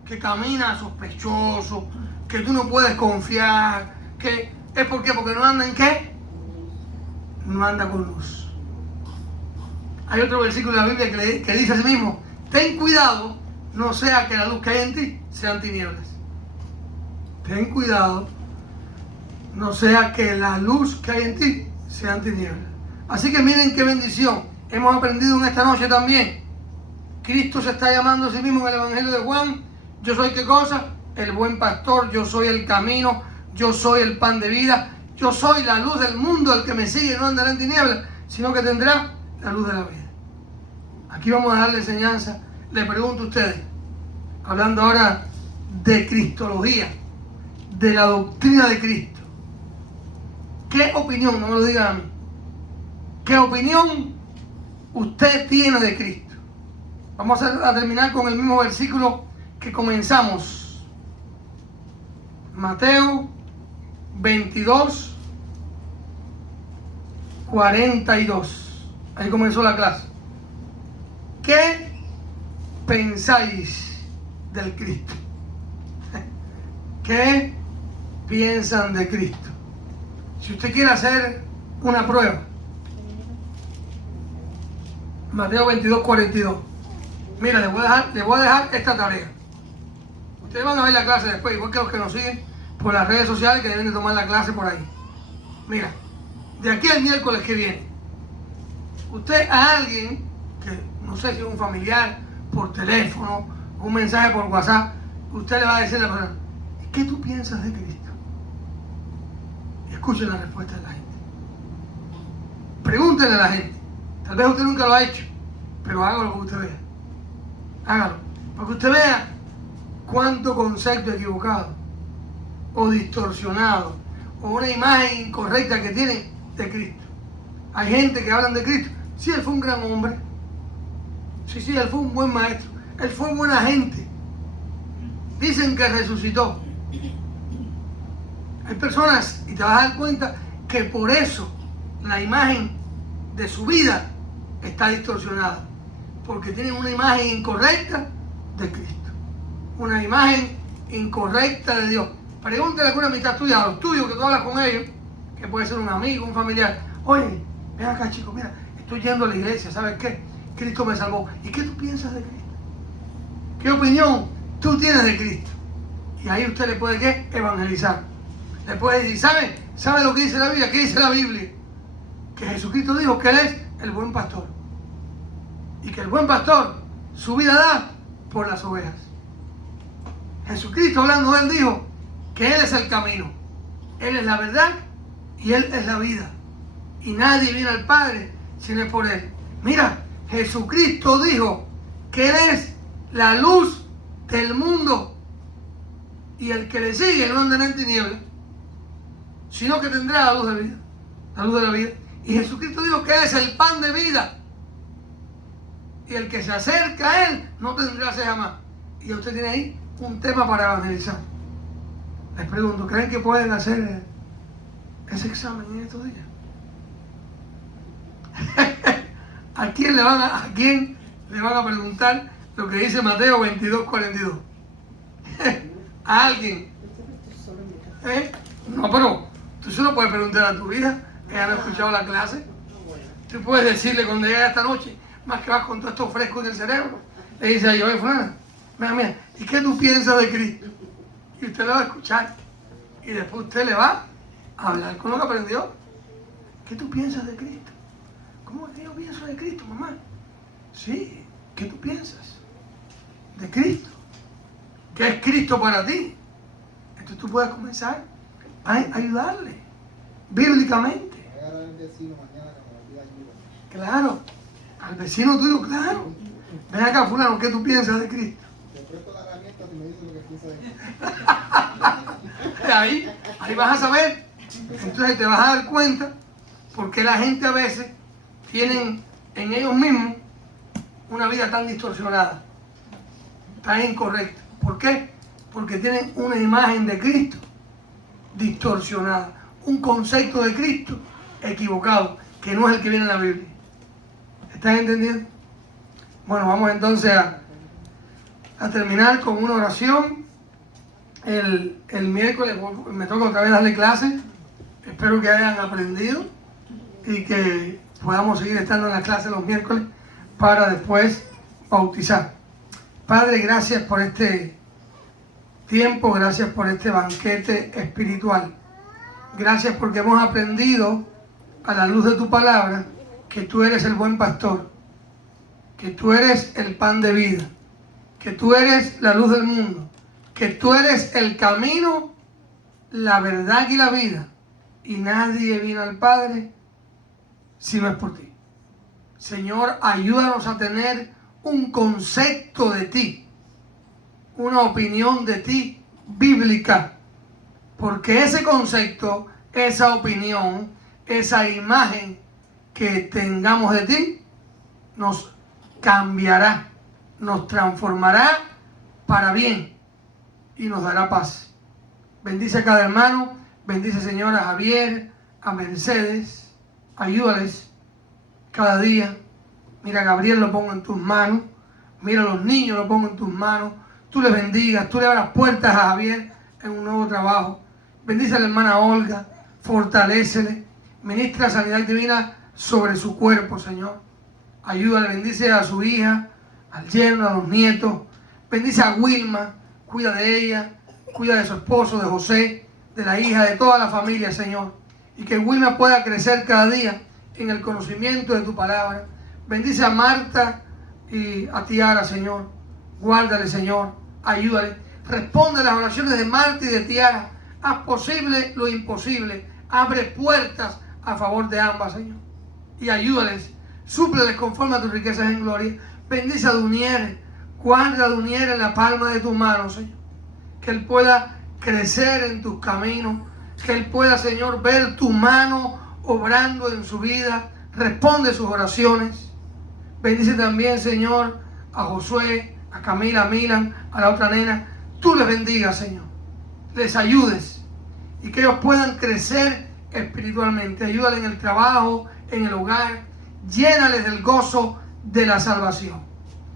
que camina sospechoso, que tú no puedes confiar, que es porque no anda en ¿qué? No anda con luz. Hay otro versículo de la Biblia que dice así mismo, ten cuidado, no sea que la luz que hay en ti sean tinieblas. Ten cuidado, no sea que la luz que hay en ti sean tinieblas. Así que miren qué bendición. Hemos aprendido en esta noche también Cristo se está llamando a sí mismo en el Evangelio de Juan. Yo soy ¿qué cosa? El buen pastor, yo soy el camino, yo soy el pan de vida, yo soy la luz del mundo. El que me sigue no andará en tinieblas, sino que tendrá la luz de la vida. Aquí vamos a darle enseñanza. Le pregunto a ustedes, hablando ahora de cristología, de la doctrina de Cristo, ¿qué opinión, no me lo digan a mí, qué opinión usted tiene de Cristo? Vamos a terminar con el mismo versículo que comenzamos. Mateo 22, 42. Ahí comenzó la clase. ¿Qué pensáis del Cristo? ¿Qué piensan de Cristo? Si usted quiere hacer una prueba, Mateo 22, 42. Mira, le voy a dejar esta tarea. Ustedes van a ver la clase después, igual que los que nos siguen por las redes sociales, que deben de tomar la clase por ahí. Mira, de aquí al miércoles que viene, usted a alguien, que no sé si es un familiar, por teléfono, un mensaje por WhatsApp, usted le va a decir a la persona, ¿qué tú piensas de Cristo? Y escuchen la respuesta de la gente. Pregúntenle a la gente. Tal vez usted nunca lo ha hecho, pero hágalo para que usted vea. Hágalo, para que usted vea cuánto concepto equivocado o distorsionado o una imagen incorrecta que tienen de Cristo. Hay gente que hablan de Cristo. Sí, él fue un gran hombre. Sí, él fue un buen maestro. Él fue buena gente. Dicen que resucitó. Hay personas, y te vas a dar cuenta, que por eso la imagen de su vida está distorsionada. Porque tienen una imagen incorrecta de Cristo. Una imagen incorrecta de Dios. Pregúntale a alguna amistad tuya, a los tuyos, que tú hablas con ellos, que puede ser un amigo, un familiar. Oye, ven acá, chico, mira, estoy yendo a la iglesia, ¿sabes qué? Cristo me salvó. ¿Y qué tú piensas de Cristo? ¿Qué opinión tú tienes de Cristo? Y ahí usted le puede, ¿qué? Evangelizar. Le puede decir, ¿sabe lo que dice la Biblia? ¿Qué dice la Biblia? Que Jesucristo dijo que Él es el buen pastor. Y que el buen pastor su vida da por las ovejas. Jesucristo, hablando de Él, dijo que Él es el camino, Él es la verdad y Él es la vida. Y nadie viene al Padre si no es por Él. Mira, Jesucristo dijo que Él es la luz del mundo. Y el que le sigue no andará en tinieblas, sino que tendrá la luz de vida, la luz de la vida. Y Jesucristo dijo que Él es el pan de vida. Y el que se acerca a Él no tendrá sed jamás. Y usted tiene ahí un tema para evangelizar. Les pregunto, ¿creen que pueden hacer ese examen en estos días? ¿A quién le van a preguntar lo que dice Mateo 22, 42? ¿A alguien? No, pero tú solo puedes preguntar a tu hija. Ella no ha escuchado la clase. Tú puedes decirle cuando llegue esta noche, más que vas con todo esto fresco en el cerebro, le dice a ella, oye, fulana, mira, ¿y qué tú piensas de Cristo? Y usted le va a escuchar. Y después usted le va a hablar con lo que aprendió. ¿Qué tú piensas de Cristo? ¿Cómo es que yo pienso de Cristo, mamá? Sí, ¿qué tú piensas de Cristo? ¿Qué es Cristo para ti? Entonces tú puedes comenzar a ayudarle bíblicamente. Claro, al vecino tuyo, claro. Ven acá, fulano, ¿qué tú piensas de Cristo? Te presto la herramienta si me dices lo que piensas de Cristo. Ahí vas a saber. Entonces te vas a dar cuenta porque la gente a veces tienen en ellos mismos una vida tan distorsionada, tan incorrecta. ¿Por qué? Porque tienen una imagen de Cristo distorsionada, un concepto de Cristo equivocado, que no es el que viene en la Biblia. ¿Están entendiendo? Bueno, vamos entonces a terminar con una oración. El miércoles me toca otra vez darle clase. Espero que hayan aprendido y que podamos seguir estando en las clases los miércoles para después bautizar. Padre, gracias por este tiempo, gracias por este banquete espiritual. Gracias porque hemos aprendido a la luz de tu palabra que tú eres el buen pastor, que tú eres el pan de vida, que tú eres la luz del mundo, que tú eres el camino, la verdad y la vida, y nadie viene al Padre si no es por ti. Señor, ayúdanos a tener un concepto de ti, una opinión de ti bíblica, porque ese concepto, esa opinión, esa imagen que tengamos de ti, nos cambiará, nos transformará para bien y nos dará paz. Bendice a cada hermano, bendice, Señor, a Javier, a Mercedes, ayúdales cada día. Mira, a Gabriel lo pongo en tus manos, mira, a los niños lo pongo en tus manos, tú les bendigas, tú le abras puertas a Javier en un nuevo trabajo. Bendice a la hermana Olga, fortalécele, ministra sanidad divina sobre su cuerpo, Señor. Ayúdale, bendice a su hija, al yerno, a los nietos. Bendice a Wilma, cuida de ella, cuida de su esposo, de José, de la hija, de toda la familia, Señor. Y que Wilma pueda crecer cada día en el conocimiento de tu palabra. Bendice a Marta y a Tiara, Señor. Guárdale, Señor. Ayúdale. Responde a las oraciones de Marta y de Tiara. Haz posible lo imposible. Abre puertas a favor de ambas, Señor. Y ayúdales. Súpleles conforme a tus riquezas en gloria. Bendice a Dunier. Guarda a Dunier en la palma de tus manos, Señor. Que él pueda crecer en tus caminos. Que él pueda, Señor, ver tu mano obrando en su vida. Responde sus oraciones. Bendice también, Señor, a Josué, a Camila, a Milan, a la otra nena. Tú les bendigas, Señor. Les ayudes. Y que ellos puedan crecer espiritualmente. Ayúdale en el trabajo, en el hogar. Llénales del gozo de la salvación.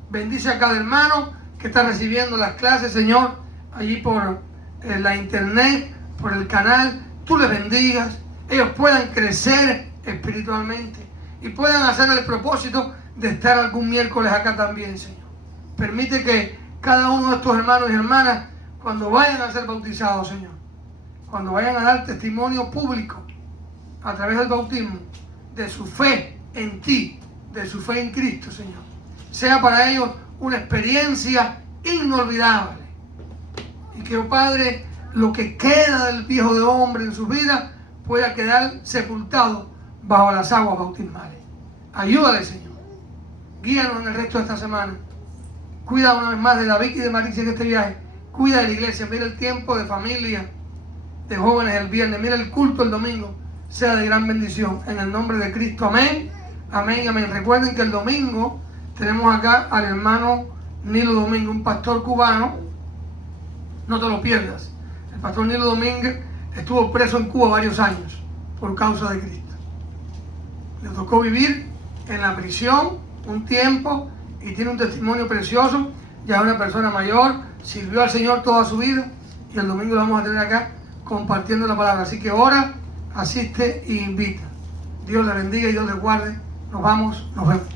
Bendice a cada hermano que está recibiendo las clases, Señor, allí por la internet, por el canal. Tú les bendigas. Ellos puedan crecer espiritualmente y puedan hacer el propósito de estar algún miércoles acá también, Señor. Permite que cada uno de estos hermanos y hermanas, cuando vayan a ser bautizados, Señor, cuando vayan a dar testimonio público a través del bautismo de su fe en ti, de su fe en Cristo, Señor, sea para ellos una experiencia inolvidable. Y que, oh Padre, lo que queda del viejo de hombre en su vida pueda quedar sepultado bajo las aguas bautismales. Ayúdale, Señor. Guíanos en el resto de esta semana. Cuida una vez más de David y de Maricia en este viaje. Cuida de la iglesia. Mira el tiempo de familia, de jóvenes el viernes. Mira el culto el domingo. Sea de gran bendición. En el nombre de Cristo. Amén. Amén, amén. Recuerden que el domingo tenemos acá al hermano Nilo Domínguez, un pastor cubano. No te lo pierdas. El pastor Nilo Domínguez estuvo preso en Cuba varios años por causa de Cristo. Le tocó vivir en la prisión un tiempo y tiene un testimonio precioso. Ya es una persona mayor, sirvió al Señor toda su vida y el domingo lo vamos a tener acá compartiendo la palabra. Así que ora, asiste e invita. Dios le bendiga y Dios le guarde. Nos vamos, nos vemos.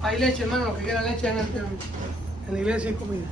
Hay leche, hermano, los que quieran leche en la iglesia y comida.